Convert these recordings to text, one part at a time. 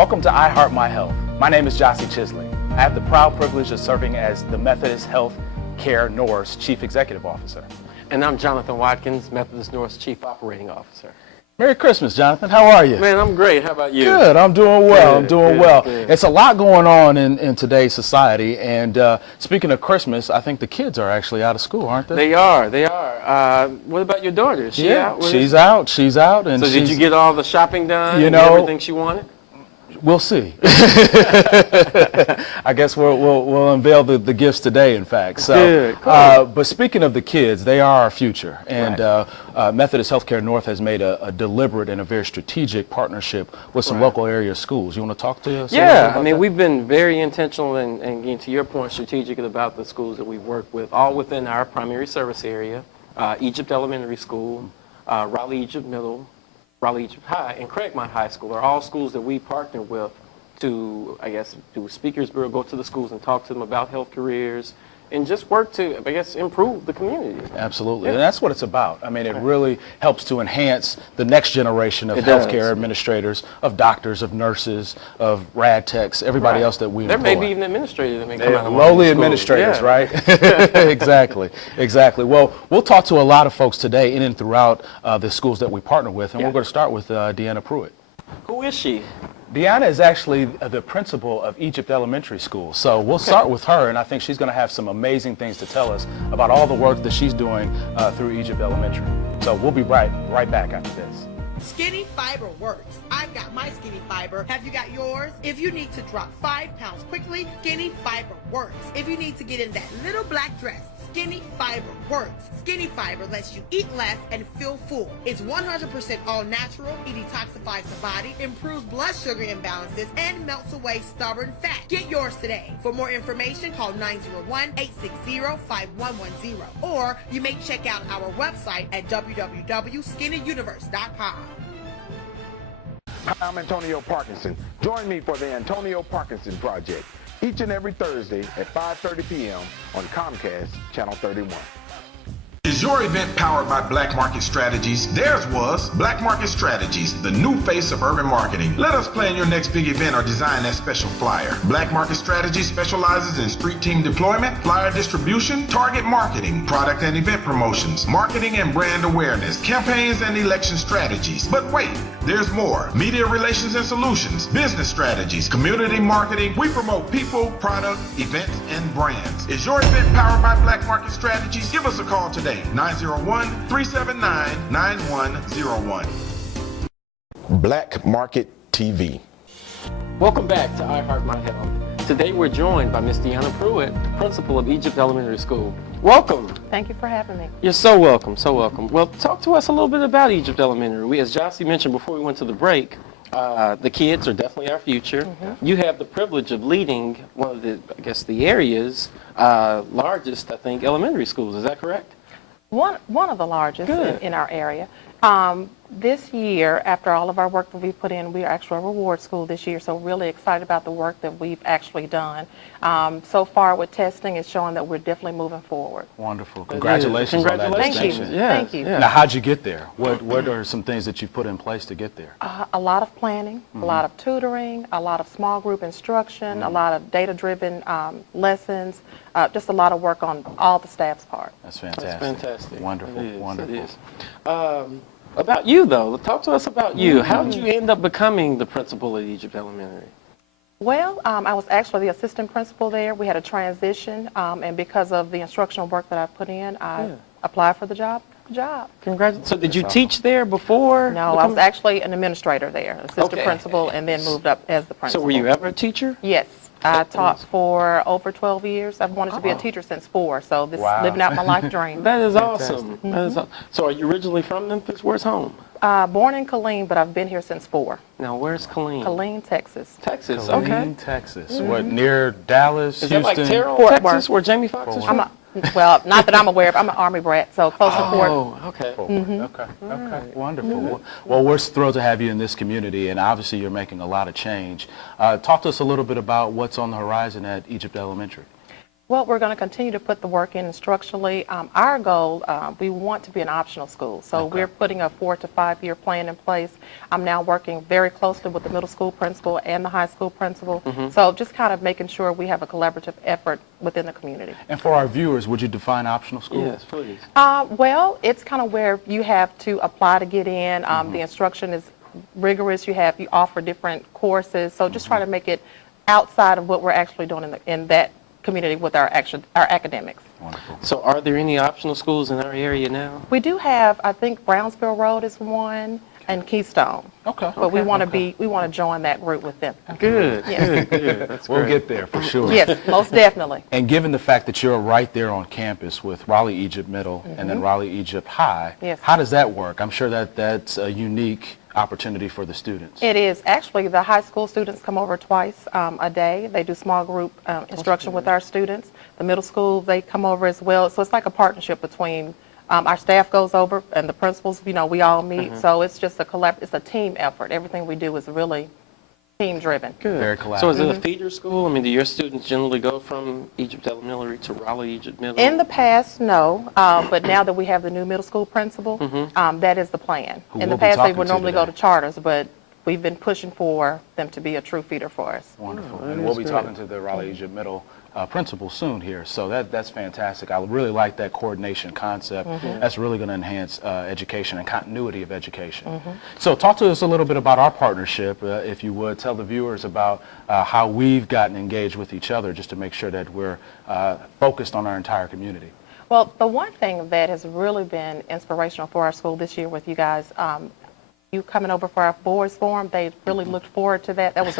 Welcome to I Heart My Health. My name is Gyasi Chisley. I have the proud privilege of serving as the Methodist Health Care North's Chief Executive Officer. And I'm Jonathan Watkins, Methodist North's Chief Operating Officer. Merry Christmas, Jonathan. How are you? Man, I'm great. How about you? Good. I'm doing well. Good. It's a lot going on in today's society. And speaking of Christmas, I think the kids are actually out of school, aren't they? They are. What about your daughter? Is she out? She's out. And so did you get all the shopping done? You know, and everything she wanted? We'll see. I guess we'll unveil the gifts today, in fact. So, good. Cool. But speaking of the kids, they are our future. And right. Methodist Healthcare North has made a deliberate and a very strategic partnership with some local area schools. You want to talk to us? Yeah, I mean, we've been very intentional and getting to your point, strategic about the schools that we work with, all within our primary service area. Egypt Elementary School, Raleigh Egypt Middle, Raleigh Egypt High, and Craigmont High School are all schools that we partner with to, I guess, do Speakers Bureau, go to the schools and talk to them about health careers and just work to, I guess, improve the community. Absolutely, yeah. And that's what it's about. I mean, it really helps to enhance the next generation of healthcare administrators, of doctors, of nurses, of rad techs, everybody else that we employ. There may be even administrators that may come out of lowly administrators, right? Exactly. Well, we'll talk to a lot of folks today in and throughout the schools that we partner with, and we're going to start with Deanna Pruitt. Who is she? Deanna is actually the principal of Egypt Elementary School. So we'll start with her, and I think she's going to have some amazing things to tell us about all the work that she's doing through Egypt Elementary. So we'll be right back after this. Skinny Fiber works. I've got my Skinny Fiber. Have you got yours? If you need to drop 5 pounds quickly, Skinny Fiber works. If you need to get in that little black dress, Skinny Fiber works. Skinny Fiber lets you eat less and feel full. It's 100% all natural. It detoxifies the body, improves blood sugar imbalances, and melts away stubborn fat. Get yours today. For more information, call 901-860-5110. Or you may check out our website at www.skinnyuniverse.com. I'm Antonio Parkinson. Join me for the Antonio Parkinson Project each and every Thursday at 5:30 p.m. on Comcast Channel 31. Is your event powered by Black Market Strategies? Theirs was Black Market Strategies, the new face of urban marketing. Let us plan your next big event or design that special flyer. Black Market Strategies specializes in street team deployment, flyer distribution, target marketing, product and event promotions, marketing and brand awareness, campaigns and election strategies. But wait, there's more. Media relations and solutions, business strategies, community marketing. We promote people, product, events, and brands. Is your event powered by Black Market Strategies? Give us a call today. 901-379-9101. Black Market TV. Welcome back to I Heart My Health. Today we're joined by Miss Deanna Pruitt, principal of Egypt Elementary School. Welcome. Thank you for having me. You're so welcome, so welcome. Well, talk to us a little bit about Egypt Elementary. As Gyasi mentioned before we went to the break, the kids are definitely our future. Mm-hmm. You have the privilege of leading one of the, I guess, the area's largest, I think, elementary schools. Is that correct? One of the largest in our area. This year, after all of our work that we've put in, we are actually a reward school this year, so really excited about the work that we've actually done. So far with testing, it's showing that we're definitely moving forward. Wonderful. Congratulations on that distinction. Thank you. Now, how'd you get there? What are some things that you've put in place to get there? A lot of planning, a lot of tutoring, a lot of small group instruction, a lot of data-driven lessons, just a lot of work on all the staff's part. That's fantastic. That's fantastic. Wonderful. Wonderful. It is. About you, though. Talk to us about you. How did you end up becoming the principal at Egypt Elementary? Well, I was actually the assistant principal there. We had a transition, and because of the instructional work that I put in, I applied for the job. Congratulations. So did you teach there before? No, I was actually an administrator there, assistant principal, and then moved up as the principal. So were you ever a teacher? Yes. I taught for over 12 years. I've wanted to be a teacher since 4, so this is living out my life dream. That is awesome. That is awesome. So are you originally from Memphis? Where's home? Born in Killeen, but I've been here since 4. Now, where's Killeen? Killeen, Texas. Texas, Killeen, Texas. What, near Dallas, Is Houston? That like Terrell, Texas, where Jamie Foxx is from? Well, not that I'm aware of. I'm an Army brat, so close to Fort. Oh, okay. Okay. Wonderful. Well, we're thrilled to have you in this community, and obviously you're making a lot of change. Talk to us a little bit about what's on the horizon at Egypt Elementary. Well, we're going to continue to put the work in structurally. Our goal, we want to be an optional school. So we're putting a 4 to 5 year plan in place. I'm now working very closely with the middle school principal and the high school principal. So just kind of making sure we have a collaborative effort within the community. And for our viewers, would you define optional school? Yes, please. Well, it's kind of where you have to apply to get in. The instruction is rigorous. You offer different courses. So just try to make it outside of what we're actually doing in that community with our academics. Wonderful. So are there any optional schools in our area now? We do have, I think Brownsville Road is one, and Keystone. Okay. But we want to join that group with them. Good, Yes. good. That's We'll great. get there for sure. Yes, most definitely. And given the fact that you're right there on campus with Raleigh Egypt Middle and then Raleigh Egypt High, Yes. how does that work? I'm sure that's a unique opportunity for the students. It is. Actually, the high school students come over twice a day. They do small group instruction with our students. The middle school, they come over as well. So it's like a partnership between our staff goes over and the principals, we all meet. So it's just it's a team effort. Everything we do is really team driven. Good. Very collaborative. So is it a feeder school? I mean, do your students generally go from Egypt Elementary to Raleigh Egypt Middle? In the past, no, but now that we have the new middle school principal, that is the plan. Who In we'll the be past, they talking would to normally go today. to charters, but we've been pushing for them to be a true feeder for us. Wonderful. that And we'll is be great. talking to the Raleigh Egypt Middle principal soon here. So that's fantastic. I really like that coordination concept. That's really going to enhance education and continuity of education. So talk to us a little bit about our partnership, if you would. Tell the viewers about how we've gotten engaged with each other just to make sure that we're focused on our entire community. Well, the one thing that has really been inspirational for our school this year with you guys, you coming over for our boys forum, they really looked forward to that. That was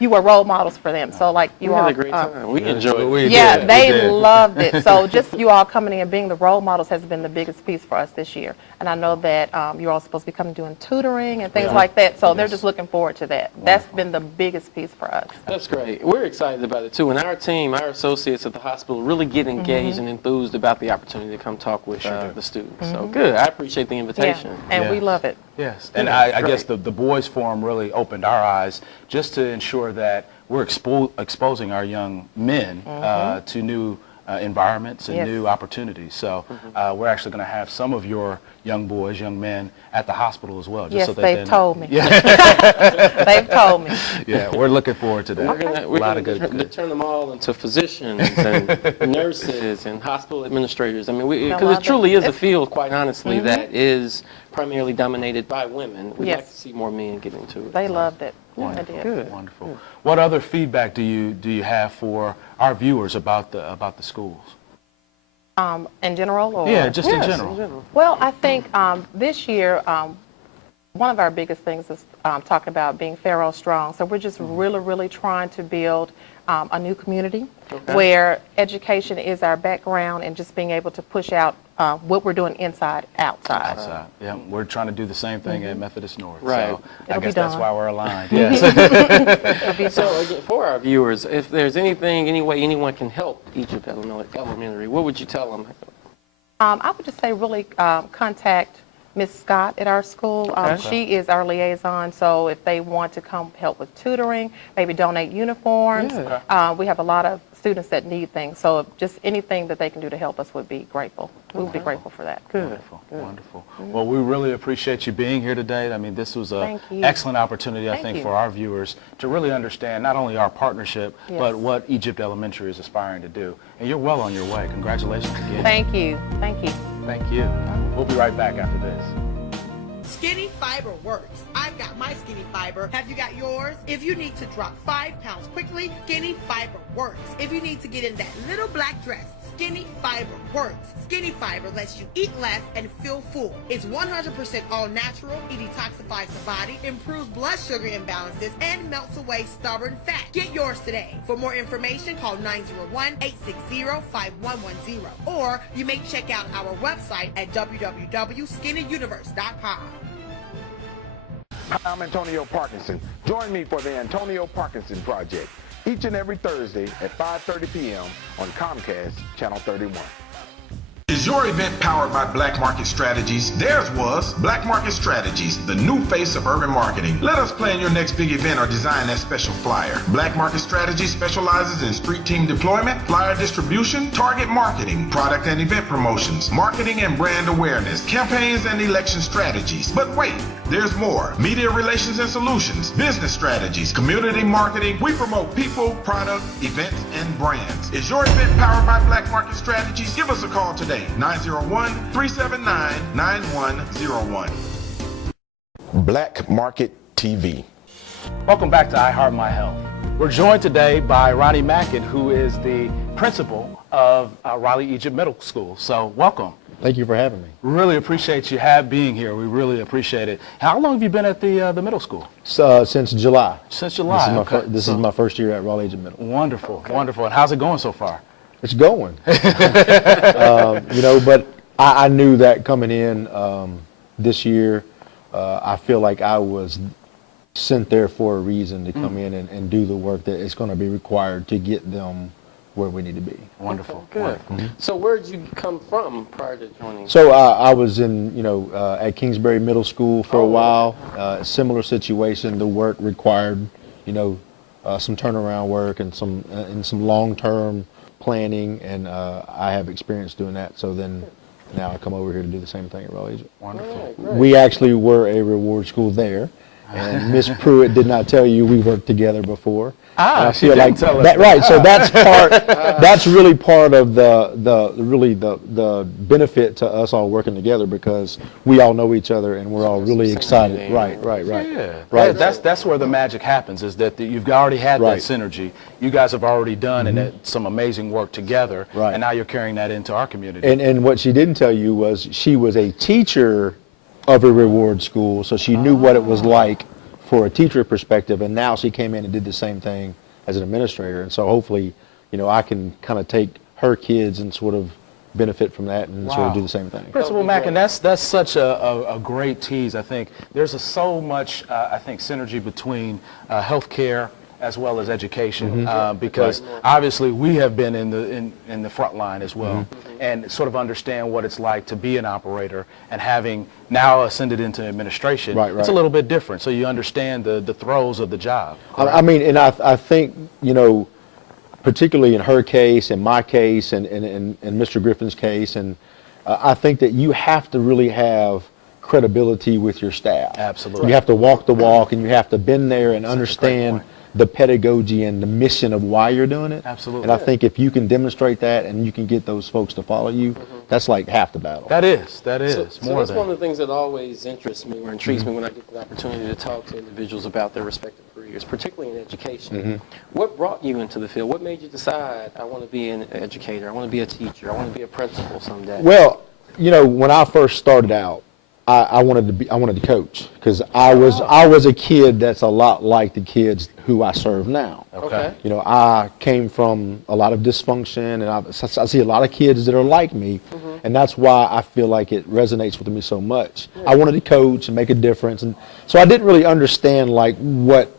you were role models for them. So like you We had all, a great time. We enjoyed it. yeah, did, we they did. loved it. So just you all coming in and being the role models has been the biggest piece for us this year. And I know that you're all supposed to be coming doing tutoring and things like that. So they're just looking forward to that. That's been the biggest piece for us. That's great. We're excited about it too. And our team, our associates at the hospital really get engaged and enthused about the opportunity to come talk with the students. So good. I appreciate the Yeah, invitation. and we Yes. love it. Yes, and I guess great. the boys forum really opened our eyes just to ensure that we're exposing our young men to new environments and Yes. new opportunities. So we're actually going to have some of your young boys, young men at the hospital as well. Just Yes, so that they've told me. Yeah, They've told me. yeah, we're looking forward to that. We're A lot of going to good. turn them all into physicians and nurses and hospital administrators. I mean, because love it truly is a it. field, quite honestly, that is primarily dominated by women. We'd like Yes. to see more men get into it. They loved it. They Wonderful. did. Good. Wonderful. What other feedback do you have for our viewers about the schools? In general, or Yeah, just in Yes, general. Well, I think this year, one of our biggest things is talking about being Pharaoh strong. So we're just really trying to build a new community where education is our background and just being able to push out what we're doing inside, outside. Outside. Yeah, we're trying to do the same thing at Methodist North. Right. So I It'll be guess that's done. why we're aligned. Yes. So again, for our viewers, if there's any way anyone can help Egypt Elementary, what would you tell them? I would just say really contact Miss Scott at our school. She is our liaison, so if they want to come help with tutoring, maybe donate uniforms. We have a lot of students that need things, so just anything that they can do to help us would be grateful. We would be grateful for that. Wonderful. Wonderful. Well, we really appreciate you being here today. I mean, this was an Thank you. excellent opportunity, I Thank think, you. for our viewers to really understand not only our partnership, Yes. but what Egypt Elementary is aspiring to do. And you're well on your way. Congratulations again. Thank you. Thank you. Thank you. We'll be right back after this. Skinny Fiber works. I've got my Skinny Fiber. Have you got yours? If you need to drop 5 pounds quickly, Skinny Fiber works. If you need to get in that little black dress, Skinny Fiber works. Skinny Fiber lets you eat less and feel full. It's 100% all natural. It detoxifies the body, improves blood sugar imbalances, and melts away stubborn fat. Get yours today. For more information, call 901-860-5110. Or you may check out our website at www.skinnyuniverse.com. Hi, I'm Antonio Parkinson. Join me for the Antonio Parkinson Project each and every Thursday at 5:30 p.m. on Comcast Channel 31. Is your event powered by Black Market Strategies? Theirs was Black Market Strategies, the new face of urban marketing. Let us plan your next big event or design that special flyer. Black Market Strategies specializes in street team deployment, flyer distribution, target marketing, product and event promotions, marketing and brand awareness, campaigns and election strategies. But wait, there's more. Media relations and solutions, business strategies, community marketing. We promote people, product, events, and brands. Is your event powered by Black Market Strategies? Give us a call today. 901-379-9101. Black Market TV. Welcome back to I Heart My Health. We're joined today by Ronnie Mackin, who is the principal of Raleigh Egypt Middle School. So welcome. Thank you for having me. Really appreciate you being here. We really appreciate it. How long have you been at the middle school? Since July. Since July. This is my first year at Raleigh Egypt Middle. Wonderful, wonderful. And how's it going so far? It's going. But I knew that coming in this year. I feel like I was sent there for a reason to come in and do the work that is going to be required to get them where we need to be. Wonderful. Good. Wonderful. So where did you come from prior to joining? So I was in, at Kingsbury Middle School for a while. Similar situation. The work required, some turnaround work and some long-term planning, and I have experience doing that. So then now I come over here to do the same thing at Raleigh Egypt. Wonderful. Right, We actually were a reward school there, and Miss Pruitt did not tell you we worked together before. I feel like tell us that, right. So that's part. That's really part of the benefit to us all working together, because we all know each other and we're all really excited. Right. Yeah. Right. That's where the magic happens, is that you've already had Right. that synergy. You guys have already done some amazing work together, Right. and now you're carrying that into our community. And what she didn't tell you was she was a teacher of a reward school, so she knew what it was like for a teacher perspective, and now she came in and did the same thing as an administrator. And so hopefully, I can kind of take her kids and sort of benefit from that and sort of do the same thing. Principal Mackin, that's such a great tease. I think there's so much synergy between healthcare as well as education, because obviously we have been in the front line as well, and sort of understand what it's like to be an operator, and having now ascended into administration, it's a little bit different. So you understand the throes of the job. I mean, and I think, particularly in her case, in my case, and Mr. Griffin's case, and I think that you have to really have credibility with your staff. Absolutely. You have to walk the walk, and you have to been there and understand the pedagogy and the mission of why you're doing it. Absolutely. And I think if you can demonstrate that and you can get those folks to follow you, that's like half the battle. That is So more that's than. one of the things that always interests me or intrigues me when I get the opportunity to talk to individuals about their respective careers, particularly in education. What brought you into the field? What made you decide, I want to be an educator, I want to be a teacher, I want to be a principal someday? Well, when I first started out, I wanted to coach, because I was a kid that's a lot like the kids who I serve now. Okay. I came from a lot of dysfunction, and I see a lot of kids that are like me, and that's why I feel like it resonates with me so much. I wanted to coach and make a difference, and so I didn't really understand like what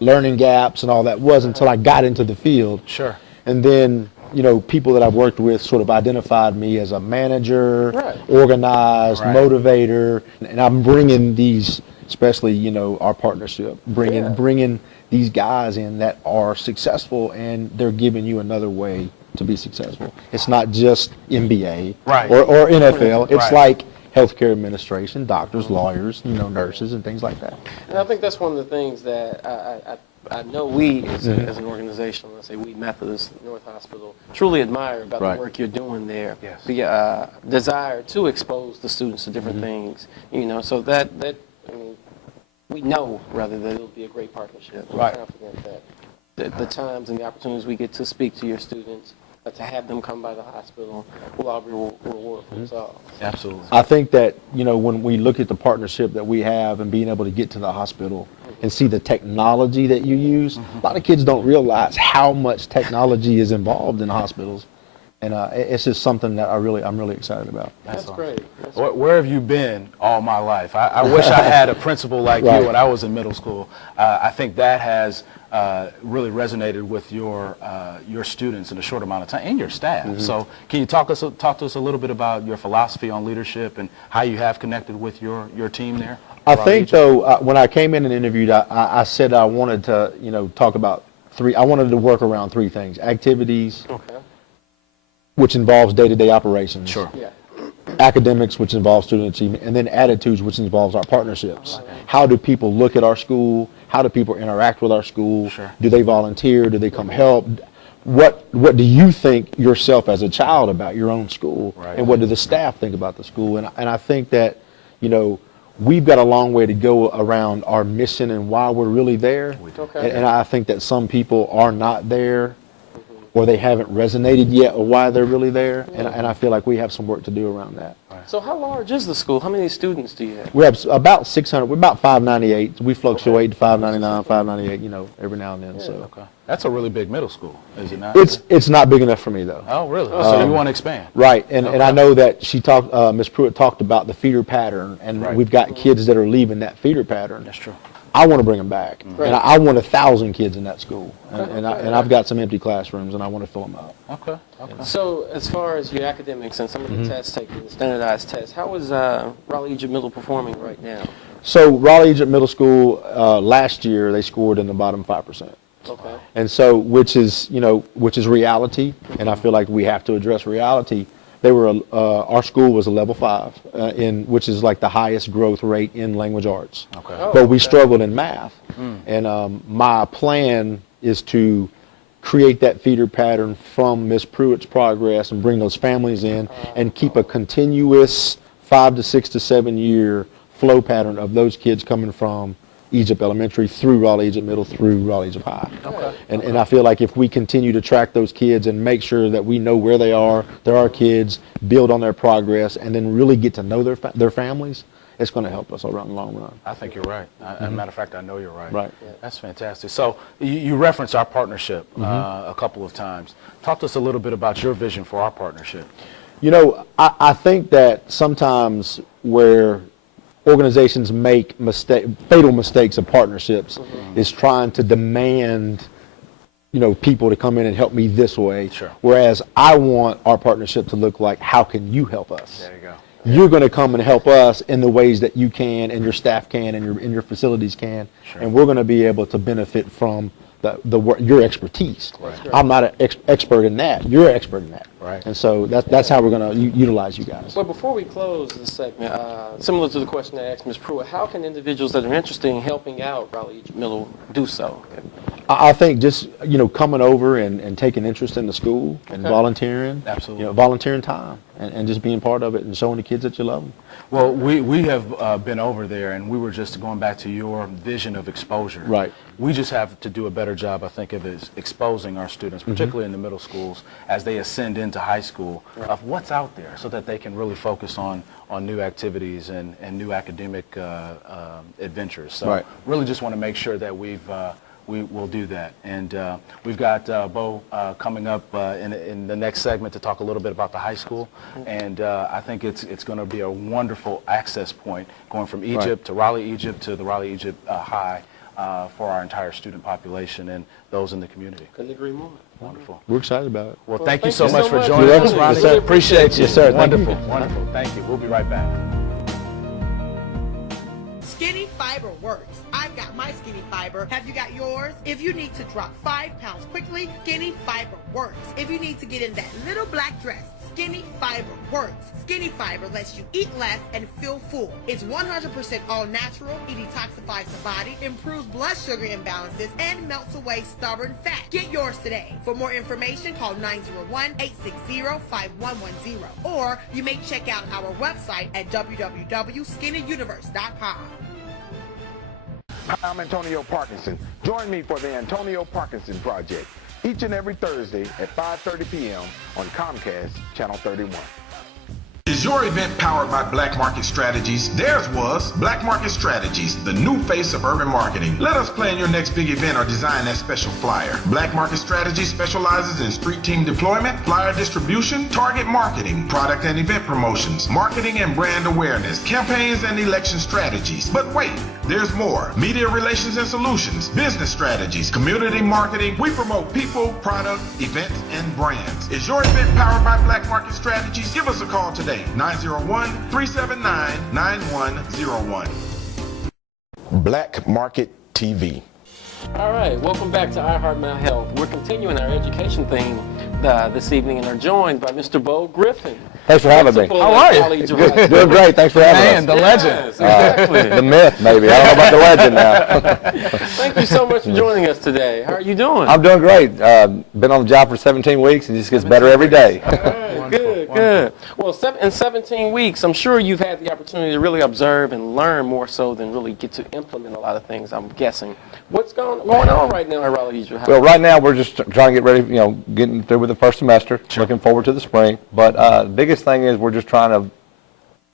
learning gaps and all that was until I got into the field. Sure. And then people that I've worked with sort of identified me as a manager, organized, motivator, and I'm bringing these, especially, our partnership, bringing these guys in that are successful, and they're giving you another way to be successful. It's not just MBA or NFL. It's like healthcare administration, doctors, lawyers, nurses, and things like that. And I think that's one of the things that I know we, as an organization, let's say we, Methodist North Hospital, truly admire about the work you're doing there. Yes. The desire to expose the students to different things, so that we know, rather, that it'll be a great partnership. We're confident that the times and the opportunities we get to speak to your students, to have them come by the hospital, will all be reward for us all. Absolutely. I think that, when we look at the partnership that we have and being able to get to the hospital and see the technology that you use, a lot of kids don't realize how much technology is involved in hospitals. And it's just something that I'm really excited about. That's awesome. great. Where have you been all my life? I wish I had a principal like Right. you when I was in middle school. I think that has really resonated with your students in a short amount of time and your staff. So can you talk to us a little bit about your philosophy on leadership and how you have connected with your team there? I think though, when I came in and interviewed, I said I wanted to, talk about I wanted to work around three things: activities, Okay. which involves day-to-day operations. Sure. Yeah. Academics, which involves student achievement, and then attitudes, which involves our partnerships. How do people look at our school? How do people interact with our school? Sure. Do they volunteer? Do they come help? What do you think yourself as a child about your own school? Right. And what do the staff think about the school? And I think that, we've got a long way to go around our mission and why we're really there. Okay. And I think that some people are not there, or they haven't resonated yet or why they're really there. And I feel like we have some work to do around that. So how large is the school? How many students do you have? We have about 600. We're about 598. We fluctuate to 599, 598, every now and then. So Okay. That's a really big middle school, is it not? it's not big enough for me though. Oh, really? So you want to expand? Right, and I know that Ms. Pruitt talked about the feeder pattern, and Right. we've got kids that are leaving that feeder pattern. That's true. I want to bring them back, Right. and I want 1,000 kids in that school, and I've got some empty classrooms, and I want to fill them up. Okay. Okay. So as far as your academics and some of the tests taken, the standardized tests, how is Raleigh Egypt Middle performing right now? So Raleigh Egypt Middle School last year they scored in the bottom 5%. Okay. And so, which is reality, and I feel like we have to address reality. Our school was a level 5, which is like the highest growth rate in language arts. Okay. Oh, But we okay. struggled in math, and my plan is to create that feeder pattern from Ms. Pruitt's progress and bring those families in and keep a continuous 5 to 6 to 7 year flow pattern of those kids coming from Egypt Elementary through Raleigh Egypt Middle through Raleigh Egypt High. Okay. And I feel like if we continue to track those kids and make sure that we know where they are, they're our kids, build on their progress, and then really get to know their families, it's going to help us around the long run. I think you're right. As a matter of fact, I know you're right. Right. That's fantastic. So you referenced our partnership a couple of times. Talk to us a little bit about your vision for our partnership. I think that sometimes where organizations make fatal mistakes of partnerships is trying to demand people to come in and help me this way. Sure. Whereas I want our partnership to look like, how can you help us? There you go. You're going to come and help us in the ways that you can, and your staff can, and your facilities can, Sure. and we're going to be able to benefit from your expertise. Right. I'm not an expert in that. You're an expert in that. Right. And so that's how we're going to utilize you guys. Well, before we close this segment, similar to the question I asked Ms. Pruitt, how can individuals that are interested in helping out Raleigh Egypt Middle do so? I think just coming over and taking interest in the school and Okay. volunteering, Absolutely. volunteering time and just being part of it and showing the kids that you love them. Well, we have been over there, and we were just going back to your vision of exposure. Right. We just have to do a better job, I think, of exposing our students, particularly in the middle schools, as they ascend into high school, of what's out there, so that they can really focus on new activities and new academic adventures. So Right. really just want to make sure that we will do that. And we've got Bo coming up in the next segment to talk a little bit about the high school. And I think it's going to be a wonderful access point going from Egypt to Raleigh, Egypt to the Raleigh, Egypt High for our entire student population and those in the community. Couldn't agree more. Wonderful. We're excited about it. Well, Well, thank you thank so you much so for much. joining You're us, welcome. Ronnie. Yes, sir. Appreciate you. Yes, sir. Thank Wonderful. you. Wonderful. Thank you. We'll be right back. Skinny Fiber works. I've got my Skinny Fiber. Have you got yours? If you need to drop 5 pounds quickly, Skinny Fiber works. If you need to get in that little black dress, Skinny Fiber works. Skinny Fiber lets you eat less and feel full. It's 100% all natural. It detoxifies the body, improves blood sugar imbalances, and melts away stubborn fat. Get yours today. For more information, call 901-860-5110. Or you may check out our website at www.skinnyuniverse.com. Hi, I'm Antonio Parkinson. Join me for the Antonio Parkinson Project each and every Thursday at 5:30 p.m. on Comcast Channel 31. Is your event powered by Black Market Strategies? Theirs was Black Market Strategies, the new face of urban marketing. Let us plan your next big event or design that special flyer. Black Market Strategies specializes in street team deployment, flyer distribution, target marketing, product and event promotions, marketing and brand awareness, campaigns and election strategies. But wait, there's more. Media relations and solutions, business strategies, community marketing. We promote people, product, events, and brands. Is your event powered by Black Market Strategies? Give us a call today. 901-379-9101. Black Market TV. All right, welcome back to iHeart Mental Health. We're continuing our education theme this evening and are joined by Mr. Bo Griffin. Thanks for having me. How are you? Doing great. Thanks for having us. The legend. Yes, exactly. The myth, maybe. I don't know about the legend now. Thank you so much for joining us today. How are you doing? I'm doing great. Been on the job for 17 weeks and it just gets better every day. All right, good. Well, in 17 weeks, I'm sure you've had the opportunity to really observe and learn more so than really get to implement a lot of things, I'm guessing. What's going on right now at Raleigh High? Well, right now we're just trying to get ready, getting through with the first semester, looking forward to the spring. But the biggest thing is we're just trying to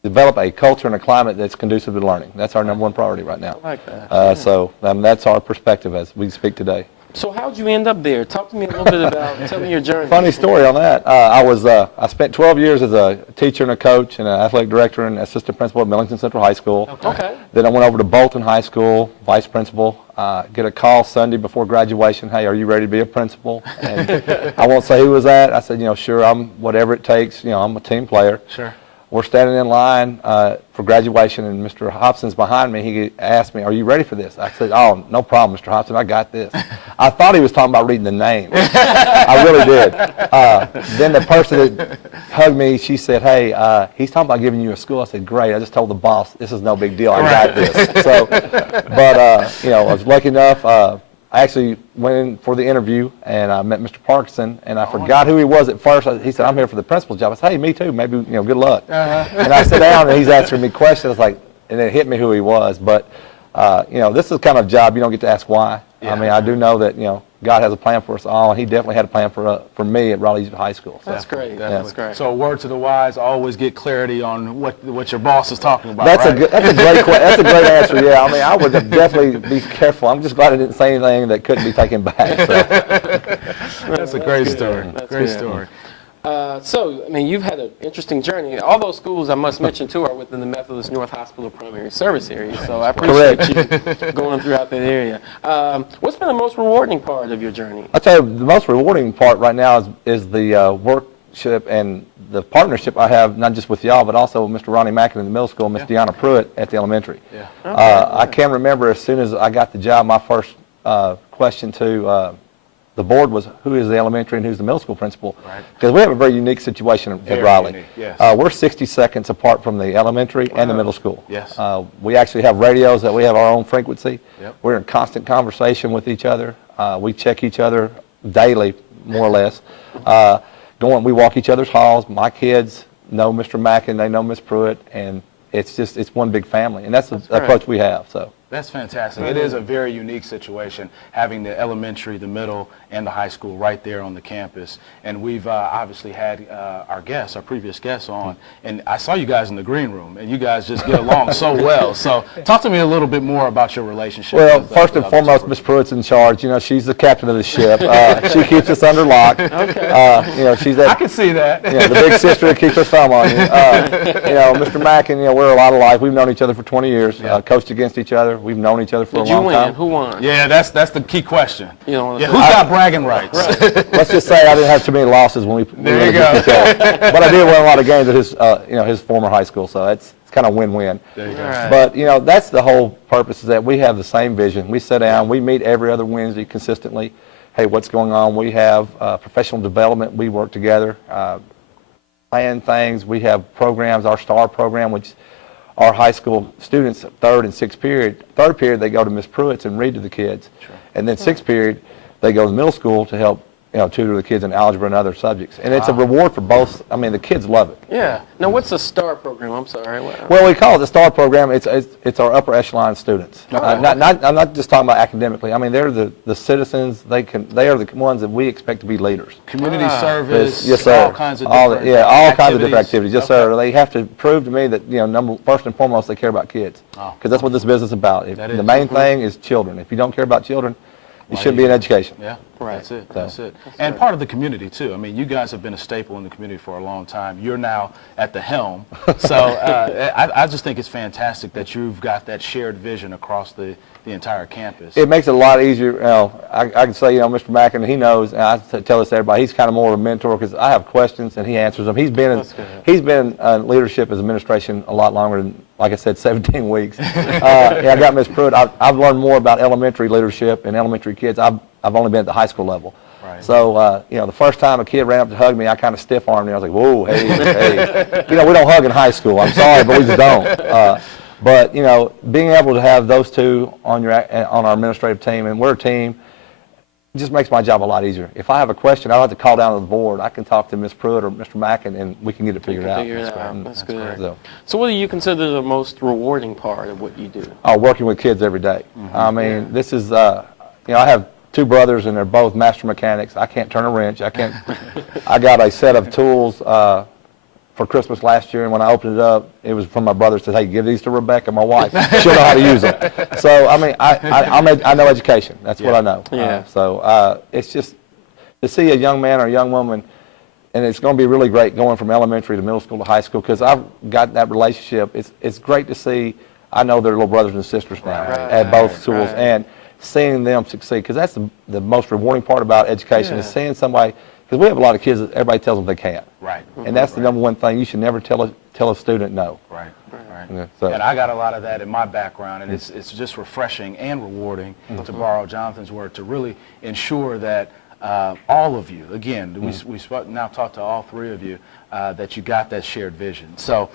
develop a culture and a climate that's conducive to learning. That's our number one priority right now. I like that. So that's our perspective as we speak today. So how'd you end up there? Talk to me a little bit about, tell me your journey. Funny story on that. I spent 12 years as a teacher and a coach and an athletic director and assistant principal at Millington Central High School. Okay. Then I went over to Bolton High School, vice principal. Get a call Sunday before graduation. Hey, are you ready to be a principal? And I won't say who was that. I said, sure, I'm whatever it takes. I'm a team player. Sure. We're standing in line for graduation, and Mr. Hobson's behind me. He asked me, are you ready for this? I said, oh, no problem, Mr. Hobson, I got this. I thought he was talking about reading the name. I really did. Then the person that hugged me, she said, hey, he's talking about giving you a school. I said, great. I just told the boss, this is no big deal. I got this. So, but, I was lucky enough. I actually went in for the interview, and I met Mr. Parkinson, and I forgot who he was at first. He said, I'm here for the principal's job. I said, hey, me too. Maybe, good luck. And I sat down, and he's answering me questions, and it hit me who he was. But, this is the kind of job you don't get to ask why. Yeah. I do know that, God has a plan for us all, and he definitely had a plan for me at Raleigh High School. So. That's great. Definitely. That's great. So a word to the wise, always get clarity on what your boss is talking about. That's right? that's a great answer. Yeah, I would definitely be careful. I'm just glad I didn't say anything that couldn't be taken back. So. That's a great story. That's Great good. story. You've had an interesting journry. All those schools, I must mention, too, are within the Methodist North Hospital primary service area. So I appreciate you going throughout that area. What's been the most rewarding part of your journey? I'll tell you, the most rewarding part right now is the workship and the partnership I have, not just with y'all, but also with Mr. Ronnie Mackin in the middle school and Ms. Deanna Pruitt at the elementary. Yeah. I can remember as soon as I got the job, my first question to the board was, who is the elementary and who's the middle school principal? Right. Because we have a very unique situation at Very Raleigh. unique, yes. We're 60 seconds apart from the elementary and the middle school. Yes. We actually have radios that we have our own frequency. Yep. We're in constant conversation with each other. We check each other daily, more or less. We walk each other's halls. My kids know Mr. Mackin, they know Ms. Pruitt, and it's one big family. And that's the approach we have. So. That's fantastic. It is a very unique situation, having the elementary, the middle, and the high school right there on the campus. And we've obviously had our previous guests on, and I saw you guys in the green room, and you guys just get along so well. So talk to me a little bit more about your relationship. Well, with, first and foremost, Ms. Pruitt's in charge. She's the captain of the ship. She keeps us under lock. Okay. She's that. I can see that. The big sister that keeps her thumb on you. Mr. Mackin, we're a lot alike. We've known each other for 20 years, coached against each other. We've known each other for a long time. Who won? Yeah, that's the key question. Who's got bragging rights? Right. Let's just say I didn't have too many losses when we There you go. But I did win a lot of games at his former high school, so it's kind of win-win. There you go. Right. But that's the whole purpose, is that we have the same vision. We sit down, we meet every other Wednesday consistently. Hey, what's going on? We have professional development. We work together, plan things. We have programs, our STAR program, which our high school students, third and sixth period. Third period, they go to Ms. Pruitt's and read to the kids. Sure. And then sixth period, they go to middle school to help tutor the kids in algebra and other subjects. And it's a reward for both. I mean, the kids love it. Yeah. Now, what's the STAR program? I'm sorry. Well, we call it the STAR program. It's our upper echelon students. I'm not just talking about academically. I mean, they're the citizens. They are the ones that we expect to be leaders. Community service. Yes, sir. All kinds of different all kinds of different activities. Yes, Okay. sir. They have to prove to me that first and foremost they care about kids, because that's what this business is about. The main thing is children. If you don't care about children, you shouldn't be in education. Yeah, right. That's it. That's it. And part of the community too. I mean, you guys have been a staple in the community for a long time. You're now at the helm, so I just think it's fantastic that you've got that shared vision across the entire campus. It makes it a lot easier. I can say, Mr. Mackin, he knows, and I tell this to everybody, he's kind of more of a mentor because I have questions and he answers them. He's been in leadership as administration a lot longer than, like I said, 17 weeks. I got Ms. Pruitt. I've learned more about elementary leadership and elementary kids. I've only been at the high school level. Right. So, the first time a kid ran up to hug me, I kind of stiff-armed him. I was like, whoa, hey. We don't hug in high school. I'm sorry, but we just don't. But, being able to have those two on our administrative team, and we're a team, it just makes my job a lot easier. If I have a question, I don't have to call down to the board. I can talk to Ms. Pruitt or Mr. Mackin, and we can get it figured out. That's good. So what do you consider the most rewarding part of what you do? Working with kids every day. I mean, this is, I have two brothers, and they're both master mechanics. I can't turn a wrench. I got a set of tools for Christmas last year, and when I opened it up, it was from my brother. Said, "Hey, give these to Rebecca, my wife. She'll know how to use them." So, I mean, I know education. That's what I know. Yeah. So it's just to see a young man or a young woman, and it's going to be really great going from elementary to middle school to high school, because I've got that relationship. It's great to see. I know their little brothers and sisters now at both schools, and seeing them succeed, because that's the most rewarding part about education is seeing somebody. Because we have a lot of kids that everybody tells them they can't. Right. And that's the number one thing. You should never tell a student no. Right. Yeah, so. And I got a lot of that in my background, and it's just refreshing and rewarding, to borrow Jonathan's word, to really ensure that all of you, again, we now talked to all three of you, that you got that shared vision. So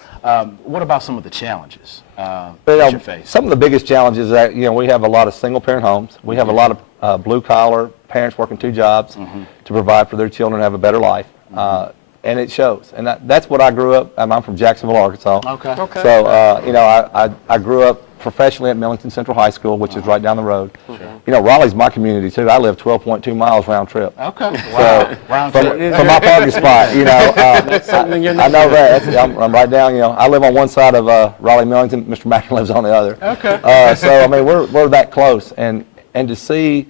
what about some of the challenges that you face? Some of the biggest challenges that, we have a lot of single-parent homes. We have a lot of blue-collar parents working two jobs to provide for their children to have a better life. And it shows. And that's what I grew up. I'm from Jacksonville, Arkansas. Okay. So, I grew up professionally at Millington Central High School, which is right down the road. Sure. Raleigh's my community, too. I live 12.2 miles round trip. Okay. Wow. Round trip. From my parking spot, I know that. I'm right down, I live on one side of Raleigh, Millington. Mr. Mackin lives on the other. Okay. So, I mean, we're that close. And to see,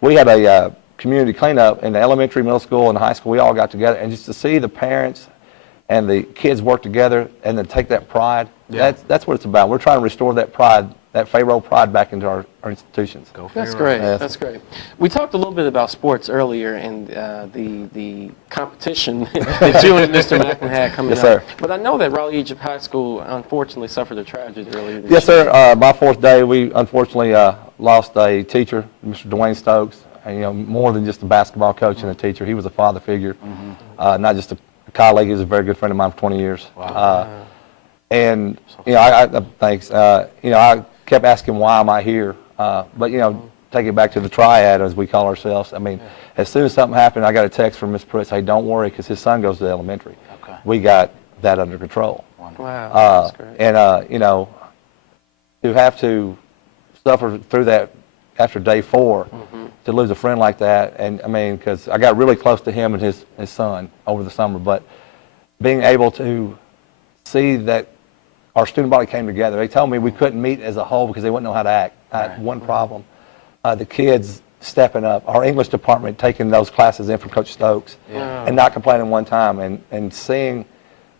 we had a community cleanup in the elementary, middle school, and high school. We all got together, and just to see the parents and the kids work together and then take that pride, that's what it's about. We're trying to restore that pride, that Pharaoh pride, back into our institutions. That's great. That's great. We talked a little bit about sports earlier and the competition that you and Mr. Mackin had coming up. Sir. But I know that Raleigh Egypt High School unfortunately suffered a tragedy earlier this year. Yes, sir. My fourth day, we unfortunately lost a teacher, Mr. Dwayne Stokes. And, more than just a basketball coach and a teacher. He was a father figure, not just a colleague. He was a very good friend of mine for 20 years. Wow. And, thanks. I kept asking, why am I here? But, take it back to the triad, as we call ourselves. I mean, as soon as something happened, I got a text from Ms. Pruitt saying, don't worry, because his son goes to elementary. Okay. We got that under control. Wow, that's great. And, to have to suffer through that after day 4, to lose a friend like that, and I mean, because I got really close to him and his son over the summer, but being able to see that our student body came together. They told me we couldn't meet as a whole because they wouldn't know how to act. I had one problem. The kids stepping up, our English department taking those classes in from Coach Stokes and not complaining one time, and seeing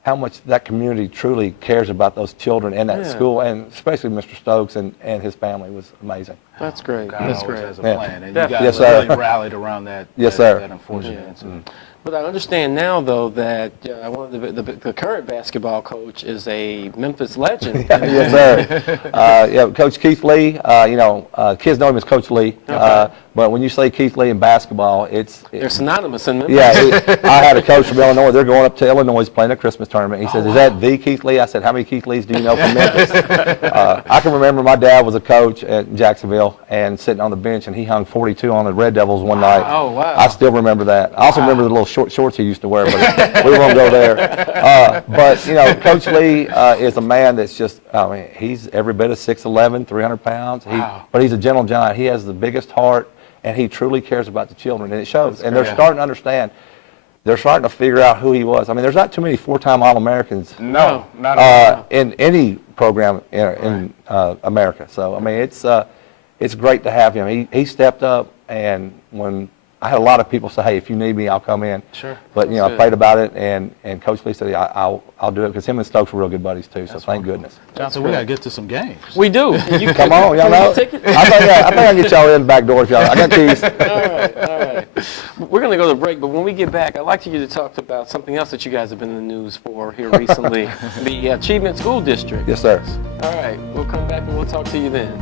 how much that community truly cares about those children and that school, and especially Mr. Stokes and his family was amazing. That's great. God That's always great. has a plan, and you Yes, guys sir. really rallied around that. Yes, sir. That unfortunate incident. But I understand now, though, that one of the current basketball coach is a Memphis legend. Yes, sir. Coach Keith Lee. Kids know him as Coach Lee. But when you say Keith Lee in basketball, they're synonymous in Memphis. Yeah, I had a coach from Illinois. They're going up to Illinois playing a Christmas tournament. He said, "Is that the Keith Lee?" I said, "How many Keith Lees do you know from Memphis?" I can remember my dad was a coach at Jacksonville. ago and sitting on the bench, and he hung 42 on the Red Devils one night. Oh, wow. I still remember that. I also remember the little shorts he used to wear, but we won't go there. But, you know, Coach Lee is a man that's just, I mean, he's every bit of 6'11", 300 pounds. But he's a gentle giant. He has the biggest heart, and he truly cares about the children, and it shows. And they're starting to understand. They're starting to figure out who he was. I mean, there's not too many four-time All-Americans. No, not at all. In any program in America. So I mean, it's great to have him. He stepped up, and when I had a lot of people say, "Hey, if you need me, I'll come in." Sure. But you know, I prayed about it, and Coach Lee said, yeah, "I'll do it," because him and Stokes were real good buddies too. So thank goodness. Johnson, we gotta get to some games. We do. You Come on, y'all know. I think I can get y'all in the back door if y'all. I got keys. All right. We're going to go to break, but when we get back, I'd like you to talk about something else that you guys have been in the news for here recently, the Achievement School District. Yes, sir. All right. We'll come back and we'll talk to you then.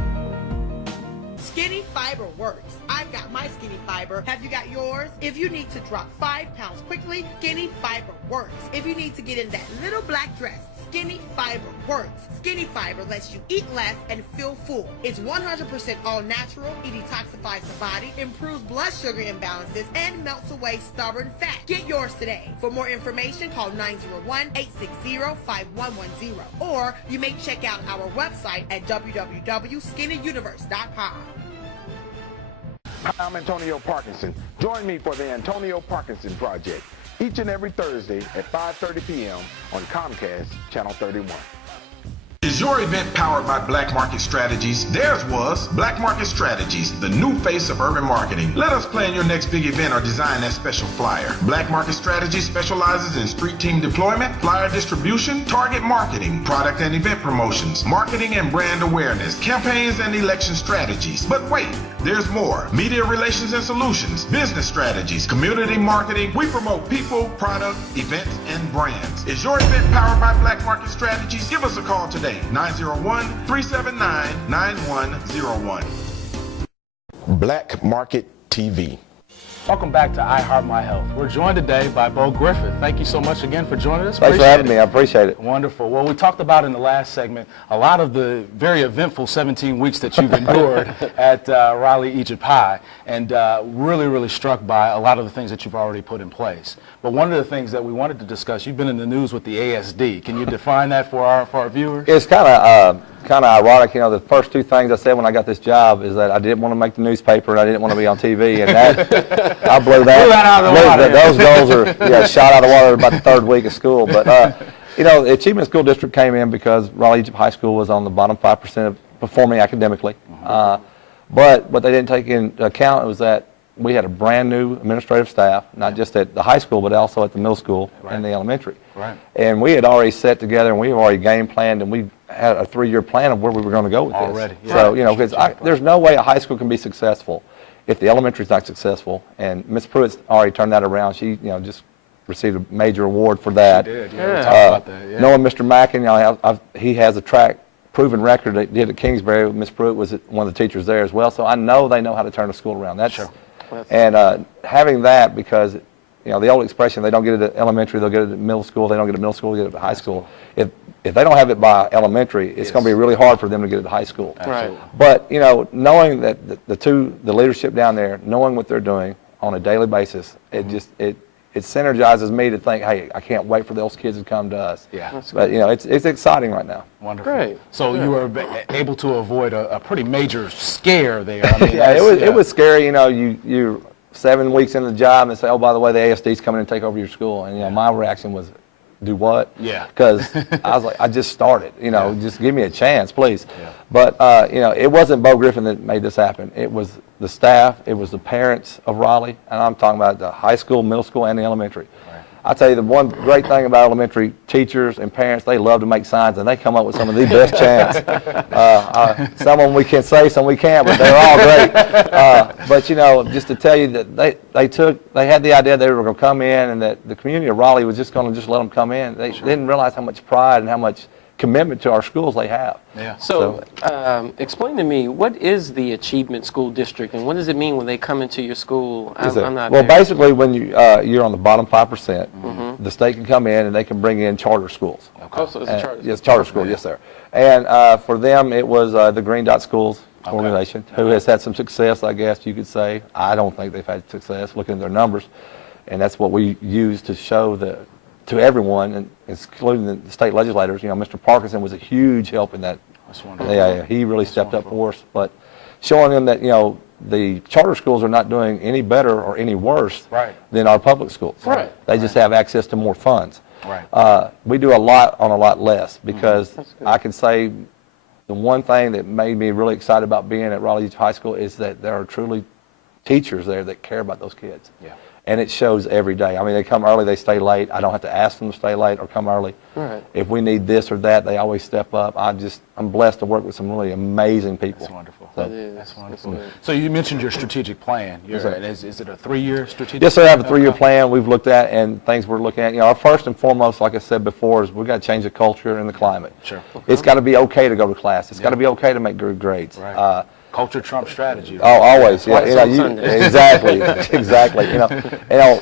Skinny Fiber works. I've got my Skinny Fiber. Have you got yours? If you need to drop 5 pounds quickly, Skinny Fiber works. If you need to get in that little black dress, Skinny Fiber works. Skinny Fiber lets you eat less and feel full. It's 100% all natural. It detoxifies the body, improves blood sugar imbalances, and melts away stubborn fat. Get yours today. For more information, call 901-860-5110. Or you may check out our website at www.skinnyuniverse.com. Hi, I'm Antonio Parkinson. Join me for the Antonio Parkinson Project each and every Thursday at 5:30 p.m. on Comcast Channel 31. Is your event powered by Black Market Strategies? Theirs was Black Market Strategies, the new face of urban marketing. Let us plan your next big event or design that special flyer. Black Market Strategies specializes in street team deployment, flyer distribution, target marketing, product and event promotions, marketing and brand awareness, campaigns and election strategies. But wait, there's more. Media relations and solutions, business strategies, community marketing. We promote people, product, events, and brands. Is your event powered by Black Market Strategies? Give us a call today. 901-379-9101. Black Market TV. Welcome back to I Heart My Health. We're joined today by Bo Griffith. Thank you so much again for joining us. Thanks for having me. I appreciate it. Wonderful. Well, we talked about in the last segment a lot of the very eventful 17 weeks that you've endured at Raleigh Egypt High, and really, really struck by a lot of the things that you've already put in place. But one of the things that we wanted to discuss, you've been in the news with the ASD. Can you define that for our viewers? It's kind of ironic, you know, the first two things I said when I got this job is that I didn't want to make the newspaper and I didn't want to be on TV, and that, I blew that. Out of the water. Those goals are shot out of the water about the third week of school. But, you know, the Achievement School District came in because Raleigh Egypt High School was on the bottom 5% of performing academically. But what they didn't take into account was that we had a brand new administrative staff, not just at the high school, but also at the middle school and the elementary. Right. And we had already set together, and we have already game planned, and we had a 3-year plan of where we were going to go with this. Already. Yeah. So, you know, because there's no way a high school can be successful if the elementary is not successful. And Ms. Pruitt's already turned that around. She, you know, just received a major award for that. She did. Yeah. Talk about that. Yeah. Knowing Mr. Mackin, you know, he has a track proven record that he did at Kingsbury. Ms. Pruitt was one of the teachers there as well. So I know they know how to turn a school around. That's sure. And having that, because, you know, the old expression, they don't get it at elementary, they'll get it at middle school. They don't get it at middle school, they get it at high school. If they don't have it by elementary, it's going to be really hard for them to get it to high school. Right. But, you know, knowing that the leadership down there, knowing what they're doing on a daily basis, it synergizes me to think, hey, I can't wait for those kids to come to us. Yeah. But, you know, it's exciting right now. Wonderful. Great. So you were able to avoid a pretty major scare there. I mean, yeah, it was scary. You know, you're 7 weeks into the job and say, oh, by the way, the ASD's coming in and take over your school. And, you know, my reaction was, do what? Yeah. Because I was like, I just started. You know, just give me a chance, please. Yeah. But, you know, it wasn't Bo Griffin that made this happen. It was the staff. It was the parents of Raleigh. And I'm talking about the high school, middle school, and the elementary. I'll tell you, the one great thing about elementary teachers and parents, they love to make signs, and they come up with some of the best chants. Some of them we can say, some we can't, but they're all great. But, you know, just to tell you that they had the idea they were going to come in, and that the community of Raleigh was just going to just let them come in. They didn't realize how much pride and how much commitment to our schools they have. Yeah. So explain to me, what is the Achievement School District, and what does it mean when they come into your school? I'm not well, there. basically, when you're on the bottom 5%, the state can come in and they can bring in charter schools. Oh, so it's a charter school. Yes, charter school, yes, sir. And for them, it was the Green Dot schools organization, who has had some success, I guess you could say. I don't think they've had success looking at their numbers, and that's what we use to show to everyone, and including the state legislators. Mr. Parkinson was a huge help in that. That's wonderful. Yeah, he really stepped up for us, but showing them that the charter schools are not doing any better or any worse than our public schools. Right. They just have access to more funds. Right. We do a lot on a lot less, because I can say the one thing that made me really excited about being at Raleigh High School is that there are truly teachers there that care about those kids. Yeah. And it shows every day. I mean, they come early, they stay late. I don't have to ask them to stay late or come early. Right. If we need this or that, they always step up. I'm blessed to work with some really amazing people. That's wonderful. So, That's wonderful. So you mentioned your strategic plan. Is it a 3-year strategic? yes, sir. I have a 3-year plan we've looked at, and things we're looking at. Our first and foremost, like I said before, is we've got to change the culture and the climate. Sure. It's got to be okay to go to class. It's got to be okay to make good grades. Right. Culture trumps strategy. Oh, always. Yeah. Exactly.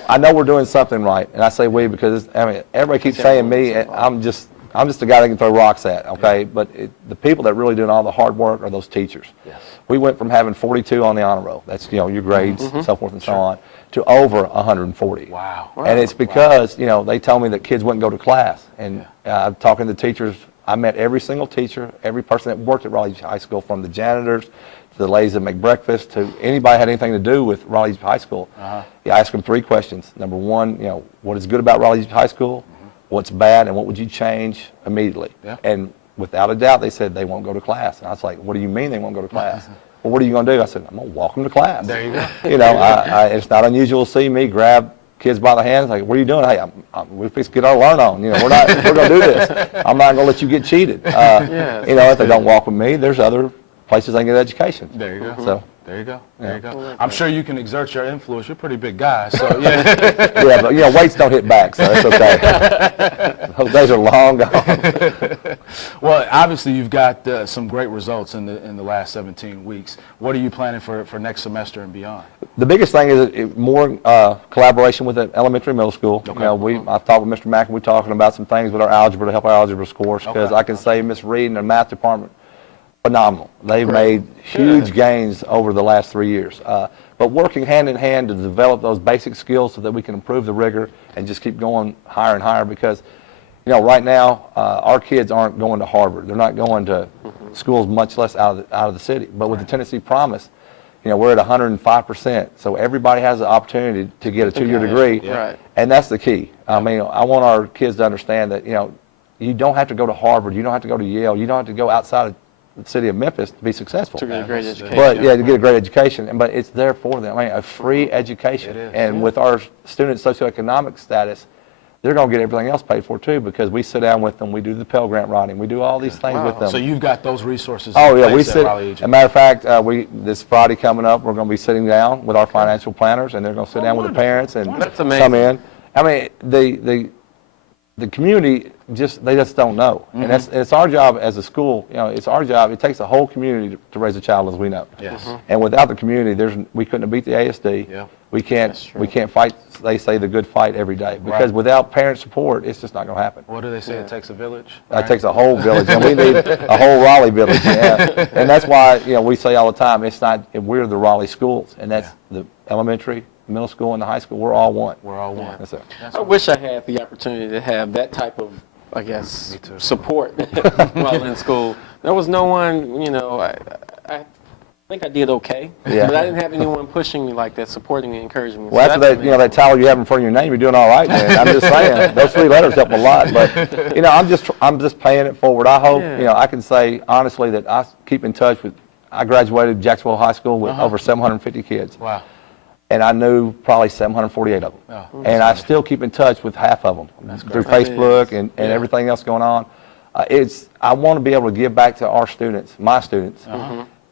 I know we're doing something right, and I say we because everybody keeps saying me, and I'm just the guy that can throw rocks at. Okay, but the people that really doing all the hard work are those teachers. Yes. We went from having 42 on the honor roll. That's your grades, so forth and so on, to over 140. Wow. And it's because they told me that kids wouldn't go to class, and I'm talking to teachers. I met every single teacher, every person that worked at Raleigh High School, from the janitors to the ladies that make breakfast to anybody had anything to do with Raleigh High School. I asked them 3 questions. Number one, what is good about Raleigh High School? What's bad, and what would you change immediately? Yeah. And without a doubt, they said they won't go to class. And I was like, what do you mean they won't go to class? Well, what are you going to do? I said, I'm going to walk them to class. There you go. It's not unusual to see me grab kids by the hands, like, what are you doing? Hey, we're fixing to get our learn on. We're going to do this. I'm not going to let you get cheated. If they don't walk with me, there's other places they can get education. There you go. So. There you go. There you go. I'm sure you can exert your influence. You're a pretty big guy, so yeah. Yeah, but weights don't hit back, so it's okay. Those days are long gone. Well, obviously you've got some great results in the last 17 weeks. What are you planning for next semester and beyond? The biggest thing is more collaboration with the elementary middle school. Okay. I've talked with Mr. Mack, and we're talking about some things with our algebra to help our algebra scores, because I can say Miss Reed and the math department, phenomenal. They've made huge gains over the last 3 years. But working hand in hand to develop those basic skills so that we can improve the rigor and just keep going higher and higher, because right now our kids aren't going to Harvard. They're not going to schools, much less out of the city. But with the Tennessee Promise, we're at 105%. So everybody has the opportunity to get a 2-year degree. Right. And that's the key. I want our kids to understand that, you don't have to go to Harvard. You don't have to go to Yale. You don't have to go outside of the city of Memphis to be successful. To get a great education. But to get a great education. But it's there for them. A free education. It is. And with our students' socioeconomic status, they're going to get everything else paid for too, because we sit down with them, we do the Pell Grant writing, we do all these things with them. So you've got those resources. Oh yeah, in we place sit. at Raleigh As a matter of fact, this Friday coming up, we're going to be sitting down with our financial planners, and they're going to sit down with the parents and That's amazing. come in. The community they just don't know, and it's our job as a school. It's our job. It takes a whole community to raise a child, as we know. Yes. And without the community, we couldn't have beat the ASD. Yeah. We can't fight. They say the good fight every day, because without parent support, it's just not going to happen. What do they say? It takes a village. It takes a whole village, and we need a whole Raleigh village. Yeah. And that's why we say all the time, it's not. We're the Raleigh schools, and that's the elementary, middle school, and the high school. We're all one. We're all one. That's it. I wish I had the opportunity to have that type of, I guess, support while in school. There was no one, I think I did okay, but I didn't have anyone pushing me like that, supporting me, encouraging me. Well, after that, that title you have in front of your name, you're doing all right, man. I'm just saying, those 3 letters help a lot. But I'm just paying it forward. I hope, I can say honestly that I keep in touch with. I graduated Jacksonville High School with over 750 kids. Wow. And I knew probably 748 of them. Oh, and I still keep in touch with half of them through Facebook and everything else going on. I want to be able to give back to our students, my students,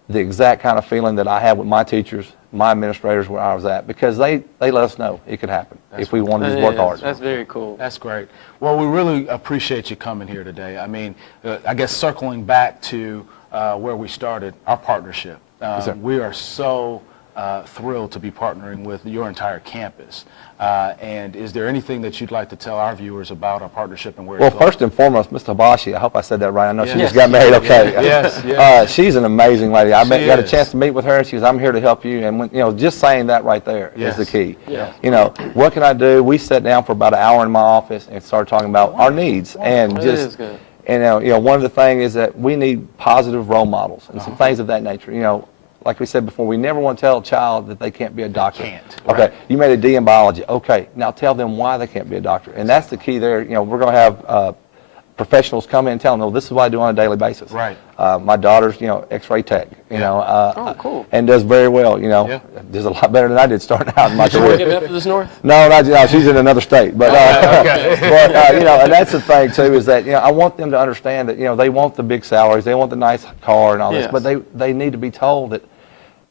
the exact kind of feeling that I had with my teachers, my administrators where I was at, because they let us know it could happen if we wanted to work hard. That's very cool. That's great. Well, we really appreciate you coming here today. I guess circling back to where we started, our partnership. We are so thrilled to be partnering with your entire campus. And is there anything that you'd like to tell our viewers about our partnership and where Well, it's going? first and foremost, Ms. Habashi, I hope I said that right. I know she Yes. just got married, okay. Yes. She's an amazing lady. I got a is. chance to meet with her, and she was, I'm here to help you. And, when, just saying that right there is the key. Yes. What can I do? We sat down for about an hour in my office and started talking about our needs. And That just, is good. and one of the things is that we need positive role models and some things of that nature. Like we said before, we never want to tell a child that they can't be a doctor. Can't. Okay, Right. you made a D in biology. Okay, now tell them why they can't be a doctor. And that's the key there. We're going to have professionals come in and tell them, no, this is what I do on a daily basis. Right. My daughter's, X-ray tech, cool. and does very well, Yeah. does a lot better than I did starting out in my Did you work at career. Methodist North? No, she's in another state. But, and that's the thing, too, is that, I want them to understand that, they want the big salaries, they want the nice car and all this, Yes. but they need to be told that,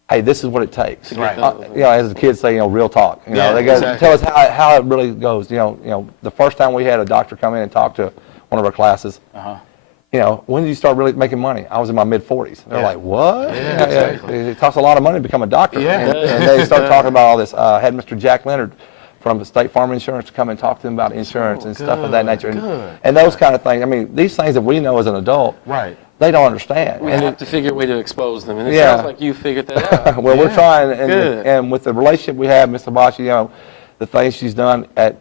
hey, this is what it takes. Right. As the kids say, real talk. Yeah, They got to exactly. tell us how it really goes. The first time we had a doctor come in and talk to one of our classes, when did you start really making money? I was in my mid-40s. They're like, what? Yeah, exactly. It costs a lot of money to become a doctor. Yeah. And they start talking about all this. I had Mr. Jack Leonard from State Farm Insurance to come and talk to them about insurance and stuff of that nature. And those kind of things. I mean, these things that we know as an adult, Right. they don't understand. We have to figure a way to expose them, and it Yeah. sounds like you figured that out. Well, we're trying, Good. and with the relationship we have, Ms. Hibachi, the things she's done at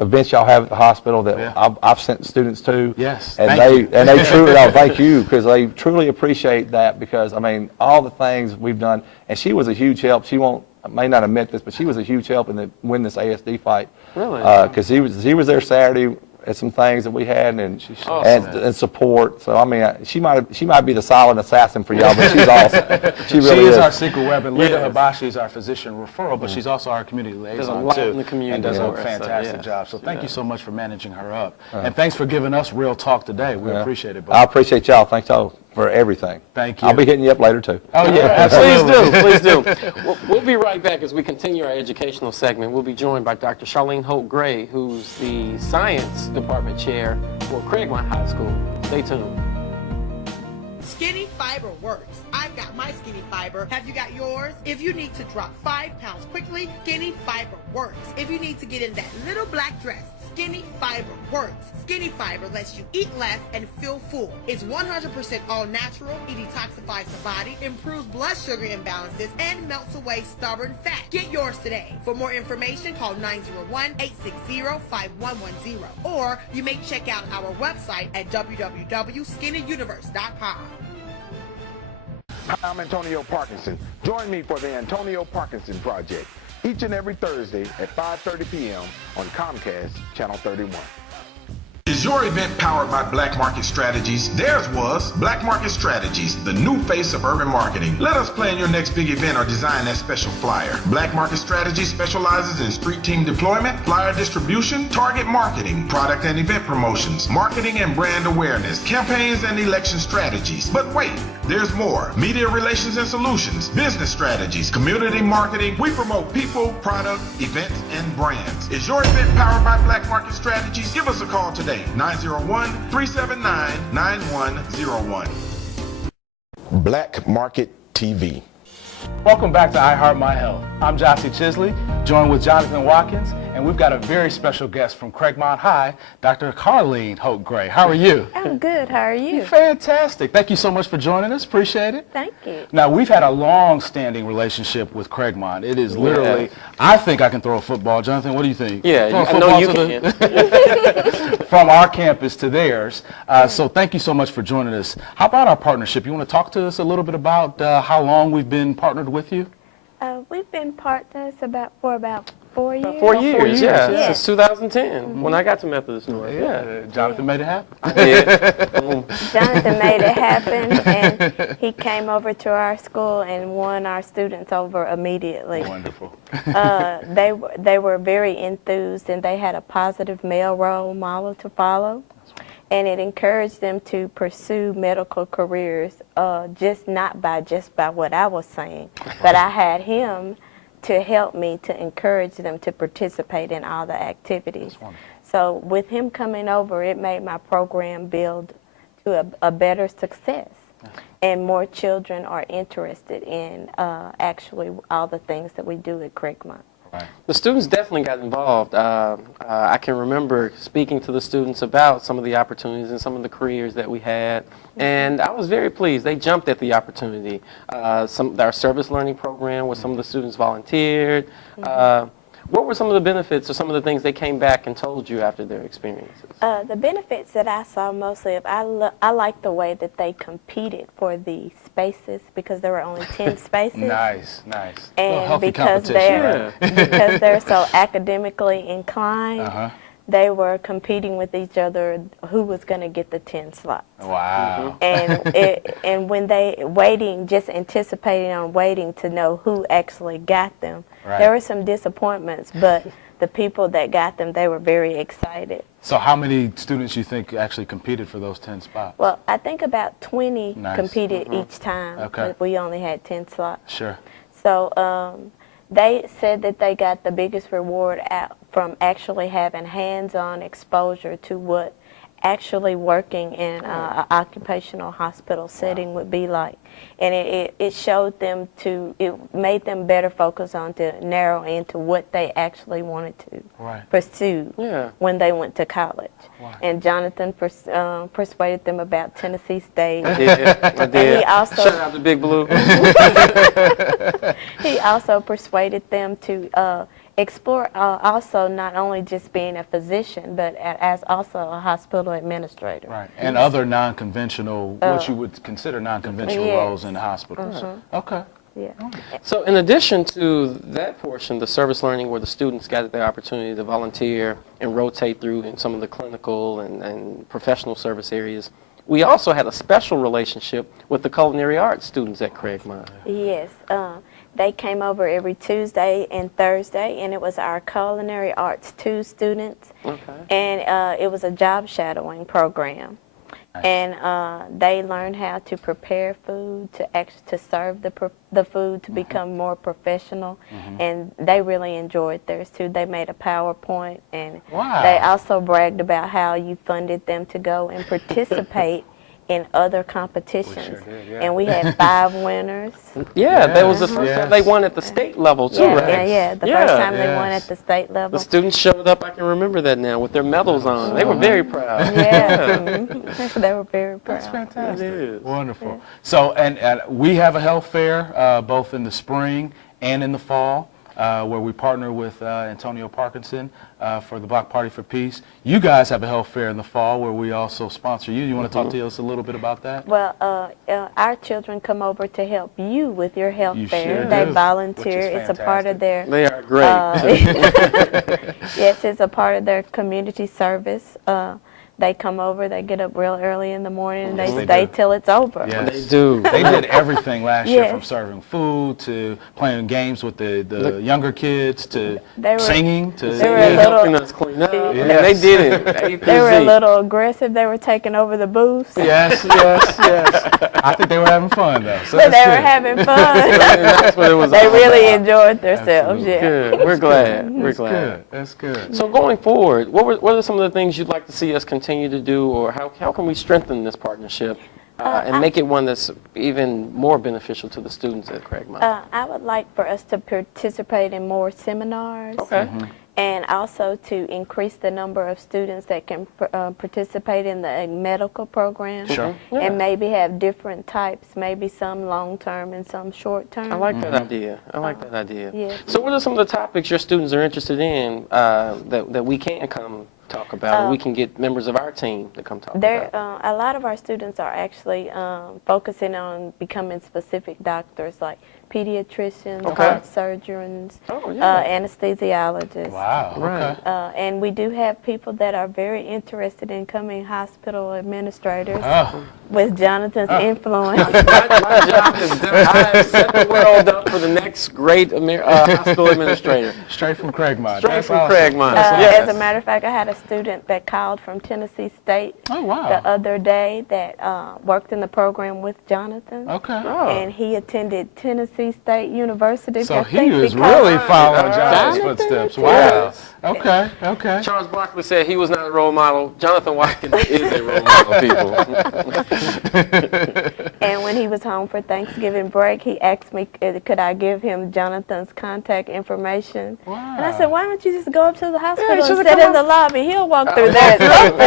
events y'all have at the hospital that I've sent students to. Yes, And thank you. they truly, thank you, because they truly appreciate that, because, all the things we've done, and she was a huge help. She may not admit this, but she was a huge help in win this ASD fight. Really? Because he was there Saturday at some things that we had and support. So she might be the silent assassin for y'all, but she's awesome. She really She is is. our secret weapon. Linda Yes. Hibashi is our physician referral, but she's also our community liaison a lot too, in the community and does a for us, so, fantastic yes, job. So she thank you does. so much for managing her up, and thanks for giving us real talk today. We appreciate it. I Bob. appreciate y'all. Thanks y'all for everything. Thank you. I'll be hitting you up later too. Oh yeah, absolutely. Please do. We'll be right back as we continue our educational segment. We'll be joined by Dr. Charlene Holt-Gray, who's the science department chair for Craigmont High School. Stay tuned. Skinny Fiber works. I've got my Skinny Fiber. Have you got yours? If you need to drop 5 pounds quickly, Skinny Fiber works. If you need to get in that little black dress, Skinny Fiber works. Skinny Fiber lets you eat less and feel full. It's 100% all natural. It detoxifies the body, improves blood sugar imbalances, and melts away stubborn fat. Get yours today. For more information, call 901-860-5110. Or you may check out our website at www.skinnyuniverse.com. Hi, I'm Antonio Parkinson. Join me for the Antonio Parkinson Project each and every Thursday at 5:30 p.m. on Comcast Channel 31. Is your event powered by Black Market Strategies? Theirs was Black Market Strategies, the new face of urban marketing. Let us plan your next big event or design that special flyer. Black Market Strategies specializes in street team deployment, flyer distribution, target marketing, product and event promotions, marketing and brand awareness, campaigns and election strategies. But wait, there's more. Media relations and solutions, business strategies, community marketing. We promote people, product, events, and brands. Is your event powered by Black Market Strategies? Give us a call today. 901-379-9101. Black Market TV. Welcome back to I Heart My Health. I'm Gyasi Chisley, joined with Jonathan Watkins, and we've got a very special guest from Craigmont High, Dr. Charlene Holt-Gray. How are you? I'm good. How are you? Fantastic. Thank you so much for joining us. Appreciate it. Thank you. Now, we've had a long-standing relationship with Craigmont. It is literally, I think I can throw a football. Jonathan, what do you think? Yeah, Throw a I know you football can. from our campus to theirs. So thank you so much for joining us. How about our partnership? You want to talk to us a little bit about how long we've been partnered with you? We've been partners for about 4 years. 4 years, yeah. Yeah. Since 2010, when I got to Methodist North. Jonathan made it happen. Jonathan made it happen, and he came over to our school and won our students over immediately. Wonderful. They were very enthused, and they had a positive male role model to follow. And it encouraged them to pursue medical careers, just by what I was saying, but I had him to help me to encourage them to participate in all the activities. So with him coming over, it made my program build to a better success. and more children are interested in actually all the things that we do at Craigmont. The students definitely got involved. I can remember speaking to the students about some of the opportunities and some of the careers that we had, and I was very pleased. They jumped at the opportunity. Our service learning program where some of the students volunteered. What were some of the benefits or some of the things they came back and told you after their experiences? The benefits that I saw mostly of, I like the way that they competed for the spaces because there were only 10 spaces. Nice. And because competition, they're so academically inclined, they were competing with each other who was going to get the 10 slots. Wow. And when they just anticipating on waiting to know who actually got them, there were some disappointments, but the people that got them, they were very excited. So how many students you think actually competed for those 10 spots? Well, I think about 20 competed each time, but we only had 10 slots. Sure. So they said that they got the biggest reward from actually having hands-on exposure to what actually working in an occupational hospital setting would be like. And it showed them it made them better focus on to narrow into what they actually wanted to pursue when they went to college. And Jonathan persuaded them about Tennessee State. I did. And he also, shout out to Big Blue. He also persuaded them to explore also not only just being a physician, but as also a hospital administrator. Right, and other non-conventional, what you would consider non-conventional roles in the hospitals. Okay. Yeah. So in addition to that portion, the service learning where the students got the opportunity to volunteer and rotate through in some of the clinical and professional service areas, we also had a special relationship with the culinary arts students at Craigmont. Yes. They came over every Tuesday and Thursday, and it was our Culinary Arts 2 students. And it was a job shadowing program. And they learned how to prepare food, to serve the food, to become more professional. And they really enjoyed theirs too. They made a PowerPoint, and they also bragged about how you funded them to go and participate in other competitions. And we had 5 winners. That was the first time they won at the state level too, right? The first time they won at the state level. The students showed up, I can remember that now, with their medals on. They were very proud. They were very proud. That's fantastic. Wonderful. So, and we have a health fair both in the spring and in the fall. Where we partner with Antonio Parkinson for the Block Party for Peace. You guys have a health fair in the fall where we also sponsor you. You want to talk to us a little bit about that? Well, our children come over to help you with your health fair. Sure they do. volunteer. It's a part of their... They are great. Yes, it's a part of their community service. They come over, they get up real early in the morning, and they stay till it's over. Yes. They do. They did everything last year, from serving food to playing games with the younger kids to singing to helping us clean up. They did it. They were a little aggressive. They were taking over the booths. Yes. I think they were having fun though. So but they were having fun. That's what it was. They really enjoyed themselves. Yeah. Good. We're glad. We're glad. That's good. So going forward, what are some of the things you'd like to see us continue to do, or how can we strengthen this partnership and make it one that's even more beneficial to the students at Craigmont? I would like for us to participate in more seminars. And also to increase the number of students that can participate in the medical program. And maybe have different types, maybe some long-term and some short-term. I like that idea. Yes. So what are some of the topics your students are interested in that we can come talk about, or we can get members of our team to come talk about? A lot of our students are actually focusing on becoming specific doctors, like pediatricians, heart surgeons, anesthesiologists. Wow. Okay. And we do have people that are very interested in becoming hospital administrators with Jonathan's influence. My job is done. I have set the world up for the next great hospital administrator. Straight from Craigmont. Straight from Craigmont. As a matter of fact, I had a student that called from Tennessee State the other day that worked in the program with Jonathan. And he attended Tennessee State University. So he was really following Jonathan's footsteps. Wow. Okay. Charles Barkley said he was not a role model. Jonathan Watkins is a role model, people. And was home for Thanksgiving break, he asked me could I give him Jonathan's contact information. Wow. And I said, why don't you just go up to the hospital you and should've sit come in the up. lobby? He'll walk through there at some point.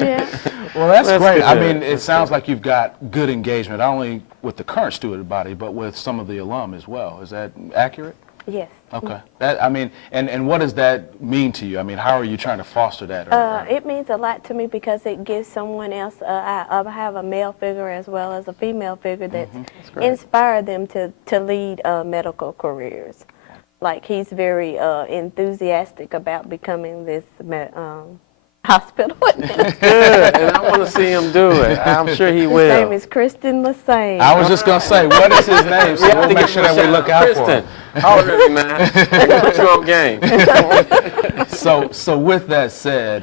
Yeah. Well, that's great. good. I mean, it sounds like you've got good engagement, not only with the current student body, but with some of the alum as well. Is that accurate? Yes. Okay. That, I mean, and what does that mean to you? I mean, how are you trying to foster that? It means a lot to me because it gives someone else, I have a male figure as well as a female figure that's inspired them to lead medical careers. Like he's very enthusiastic about becoming this hospital. Good, and I want to see him do it. I'm sure he will. His name is Kristen Lassane. I was just going to say, what is his name? So we'll make sure that we look out for him. Kristen, man. Put you on game. So with that said,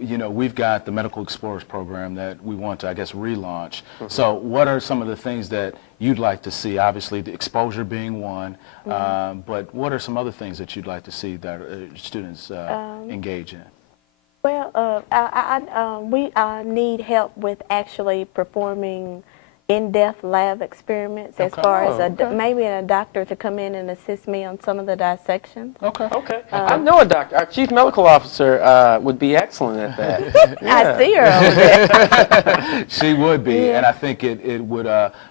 you know, we've got the Medical Explorers program that we want to, I guess, relaunch. So what are some of the things that you'd like to see? Obviously, the exposure being one, but what are some other things that you'd like to see that students engage in? Well, we need help with actually performing in-depth lab experiments as far as maybe a doctor to come in and assist me on some of the dissections. Okay. I know a doctor. Our chief medical officer would be excellent at that. I see her over there. She would be, and I think it would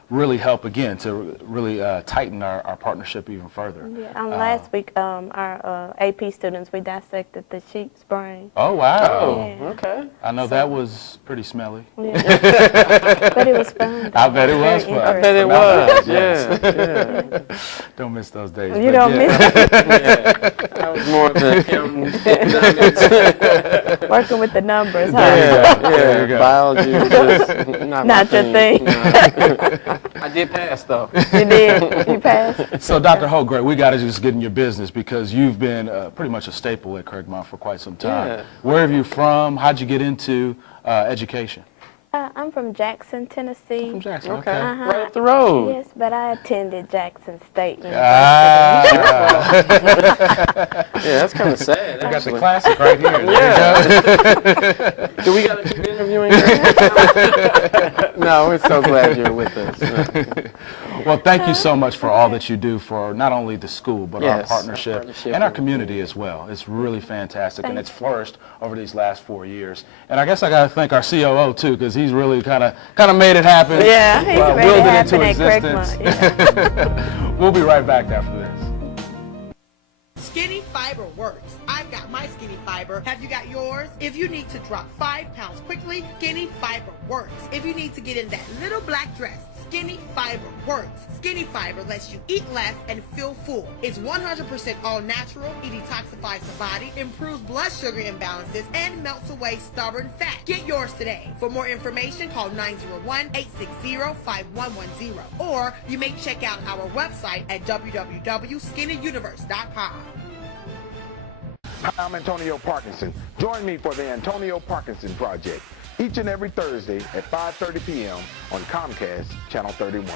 really help, again, to really tighten our partnership even further. Yeah, last week, our AP students, we dissected the sheep's brain. Oh, wow. Oh, Yeah. okay. I know that was pretty smelly. Yeah. But it was fun. I bet it was Very fun. I bet it was. Yeah. Don't miss those days. You but don't yeah. miss it. I was more of the Working with the numbers, huh? There you go. Biology was just not my Not your thing. No. I did pass though. You did. You passed. So, Dr. Holgray, we got to just get in your business because you've been pretty much a staple at Craigmont for quite some time. Yeah. Where are you from? How'd you get into education? I'm from Jackson, Tennessee. From Jackson. Okay. Uh-huh. Right up the road. Yes, but I attended Jackson State University. Yeah, that's kind of sad. I got the actually. classic right here. Yeah. Do we got to keep interviewing you? No, we're so glad you're with us. Well, thank you so much for all that you do for not only the school, but our Yes, partnership our partnership and our with- community as well. It's really fantastic, and Thank it's flourished over these last 4 years. And I guess I got to thank our COO, too, because he's really kind of made it happen. Yeah, he's made willed it it happen into at existence. Craigmont. We'll be right back after this. Skinny Fiber works. I've got my Skinny Fiber. Have you got yours? If you need to drop 5 pounds quickly, Skinny Fiber works. If you need to get in that little black dress, Skinny Fiber works. Skinny Fiber lets you eat less and feel full. It's 100% all natural. It detoxifies the body, improves blood sugar imbalances, and melts away stubborn fat. Get yours today. For more information, call 901-860-5110. Or you may check out our website at www.skinnyuniverse.com. Hi, I'm Antonio Parkinson. Join me for the Antonio Parkinson Project each and every Thursday at 5:30 p.m. on Comcast, Channel 31.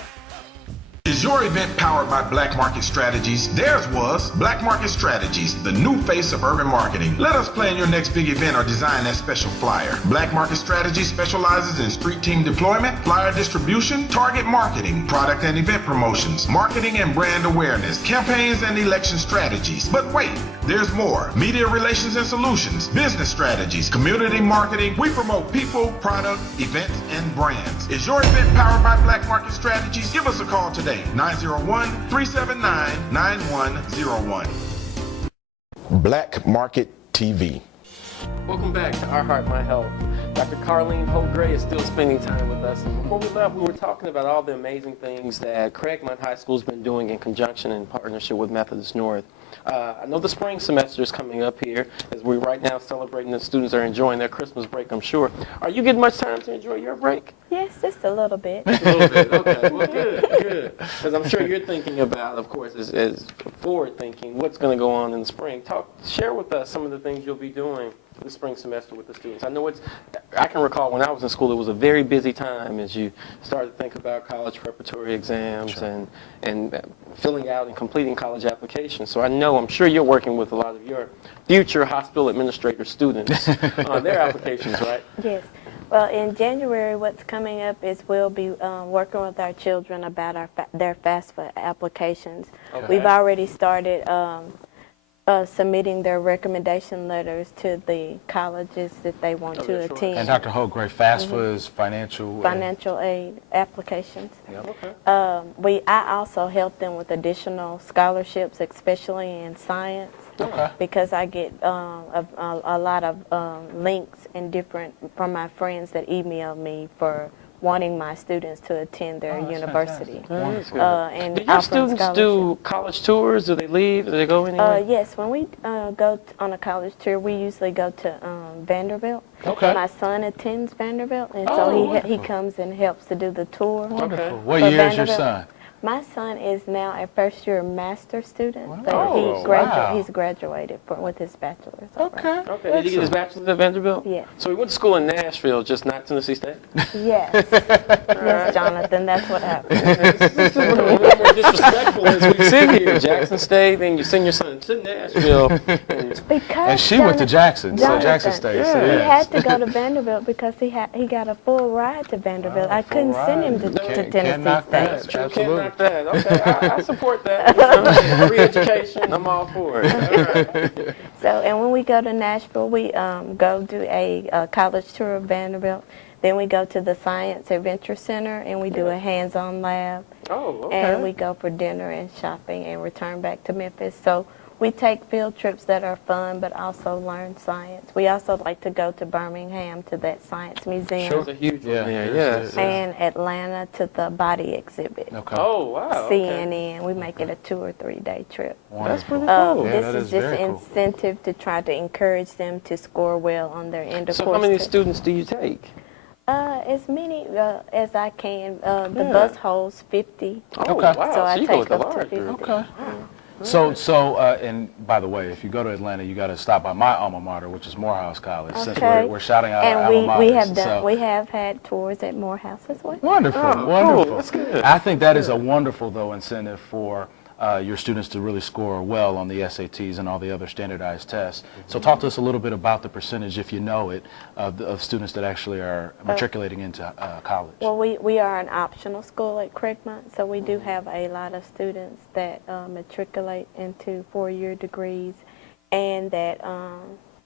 Is your event powered by Black Market Strategies? Theirs was Black Market Strategies, the new face of urban marketing. Let us plan your next big event or design that special flyer. Black Market Strategies specializes in street team deployment, flyer distribution, target marketing, product and event promotions, marketing and brand awareness, campaigns and election strategies. But wait, there's more. Media relations and solutions, business strategies, community marketing. We promote people, product, events, and brands. Is your event powered by Black Market Strategies? Give us a call today. 901-379-9101. Black Market TV. Welcome back to Our Heart, My Health. Dr. Carleen Holt-Gray is still spending time with us. And before we left, we were talking about all the amazing things that Craigmont High School has been doing in conjunction and partnership with Methodist North. I know the spring semester is coming up here as we're right now celebrating the students are enjoying their Christmas break, I'm sure. Are you getting much time to enjoy your break? Yes, just a little bit. A little bit, okay. Well, good. Because I'm sure you're thinking about, of course, as forward thinking, what's going to go on in the spring. Share with us some of the things you'll be doing the spring semester with the students. I know I can recall when I was in school, it was a very busy time as you started to think about college preparatory exams and filling out and completing college applications. So I'm sure you're working with a lot of your future hospital administrator students on their applications, right? Yes. Well, in January, what's coming up is we'll be working with our children about their FAFSA applications. Okay. We've already started submitting their recommendation letters to the colleges that they want to that's right. attend. And Dr. Holgrave, FAFSA is financial. Financial aid applications. Yep. Okay. I also help them with additional scholarships, especially in science. Okay. Because I get a lot of links and from my friends that email me for wanting my students to attend their university. And Do your offering students scholarships. do college tours? Do they leave? Do they go anywhere? Yes, when we go on a college tour, we usually go to Vanderbilt. Okay. My son attends Vanderbilt, and Oh, so he wonderful. comes and helps to do the tour. Wonderful. What For year is your Vanderbilt. son? My son is now a first-year master student. So Oh, he wow. he's graduated with his bachelor's. Okay. Okay. Did he get his bachelor's at Vanderbilt? Yeah. So he went to school in Nashville, just not Tennessee State? Yes. Yes, Jonathan, that's what happened. This is a little more disrespectful as we sit here. Jackson State, and you send your son to Nashville. Because And she went to Jackson, so Jackson State. So He yes. had to go to Vanderbilt because he got a full ride to Vanderbilt. I couldn't send him to Can't Tennessee knock that. State. Can't Absolutely. knock that. Okay, I support that. Free education, I'm all for it. All right. So, and when we go to Nashville, we go do a college tour of Vanderbilt. Then we go to the Science Adventure Center and we do a hands-on lab. Oh, okay. And we go for dinner and shopping and return back to Memphis. So we take field trips that are fun but also learn science. We also like to go to Birmingham to that science museum. There's a huge one Yeah, there, yes, yes. And Atlanta to the body exhibit. Okay. Oh, wow. Okay. CNN. We make it a 2 or 3 day trip. That's pretty Wonderful. cool. Yeah, This that is is just very an cool. incentive to try to encourage them to score well on their end of So course. how many test. students do you take? As many as I can. The Yeah. bus holds 50. Oh, Okay. wow. So I you go take with the up to larger. 50. Okay. And by the way, if you go to Atlanta, you got to stop by my alma mater, which is Morehouse College, since Okay. we're shouting out our And alma we maters. we have had tours at Morehouse as well. Wonderful, Oh, wonderful. cool. That's good. I think that is a wonderful, though, incentive for your students to really score well on the SATs and all the other standardized tests. So talk to us a little bit about the percentage, if you know it, of students that actually are matriculating into college. Well, we are an optional school at Craigmont, so we do have a lot of students that matriculate into 4-year degrees and that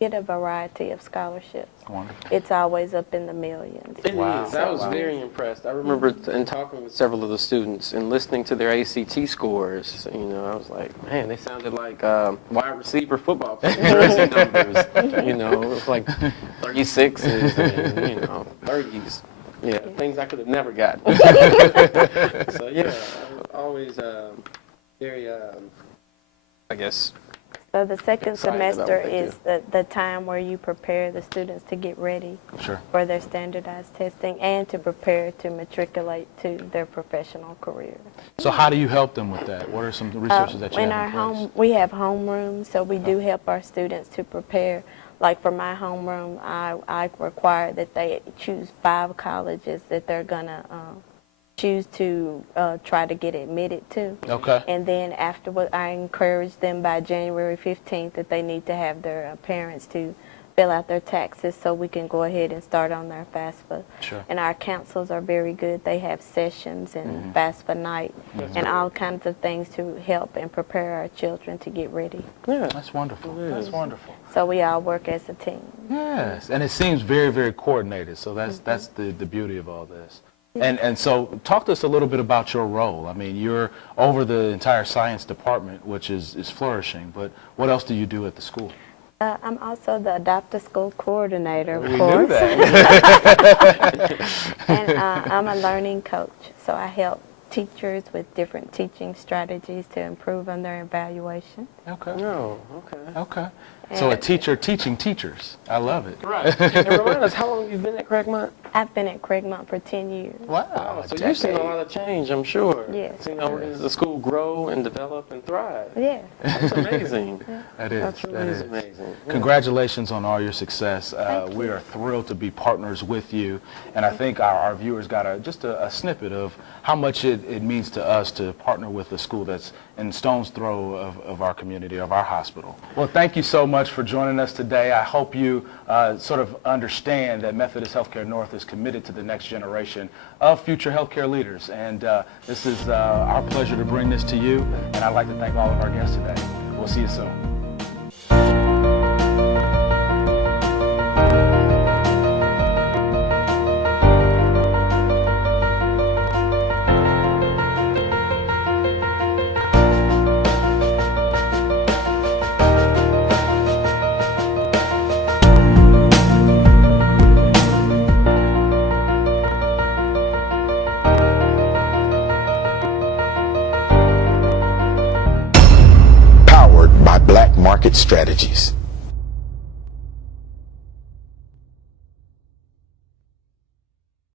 get a variety of scholarships. Wonderful. It's always up in the millions. It Wow. is. I was very impressed. I remember in talking with several of the students and listening to their ACT scores, I was like, man, they sounded like wide receiver football players numbers. It was like 36s and, 30s. Yeah, things I could have never gotten. So, yeah, always very, I guess, So the second Excited about semester what they is the time where you prepare the students to get ready Sure. for their standardized testing and to prepare to matriculate to their professional career. So how do you help them with that? What are some resources that you in have our in place? home, we have homerooms, so we do help our students to prepare. Like for my homeroom, I require that they choose 5 colleges that they're gonna choose to try to get admitted to. Okay. And then afterward, I encourage them by January 15th that they need to have their parents to fill out their taxes so we can go ahead and start on their FAFSA. Sure. And our counselors are very good. They have sessions and FAFSA night and all kinds of things to help and prepare our children to get ready. yeah. That's wonderful. That's wonderful. So we all work as a team. Yes, and it seems very, very coordinated. So that's the beauty of all this. And so talk to us a little bit about your role. I mean, you're over the entire science department, which is flourishing, but what else do you do at the school? I'm also the Adopt-a-School coordinator, of We course. knew that. And I'm a learning coach, so I help teachers with different teaching strategies to improve on their evaluation. Okay. Oh, okay. Okay. So a teacher teaching teachers. I love it. Right. And remind us, how long have you been at Craigmont? I've been at Craigmont for 10 years. Wow. So you've seen a lot of change, I'm sure. Yes. Seen how the school grow and develop and thrive. Yeah. That's amazing. That is. That That really is. is amazing. Yeah. Congratulations on all your success. We are thrilled to be partners with you, and I think our viewers got just a snippet of how much it means to us to partner with a school that's in stone's throw of our community, of our hospital. Well, thank you so much for joining us today. I hope you sort of understand that Methodist Healthcare North is committed to the next generation of future healthcare leaders. And this is our pleasure to bring this to you. And I'd like to thank all of our guests today. We'll see you soon. Black Market Strategies.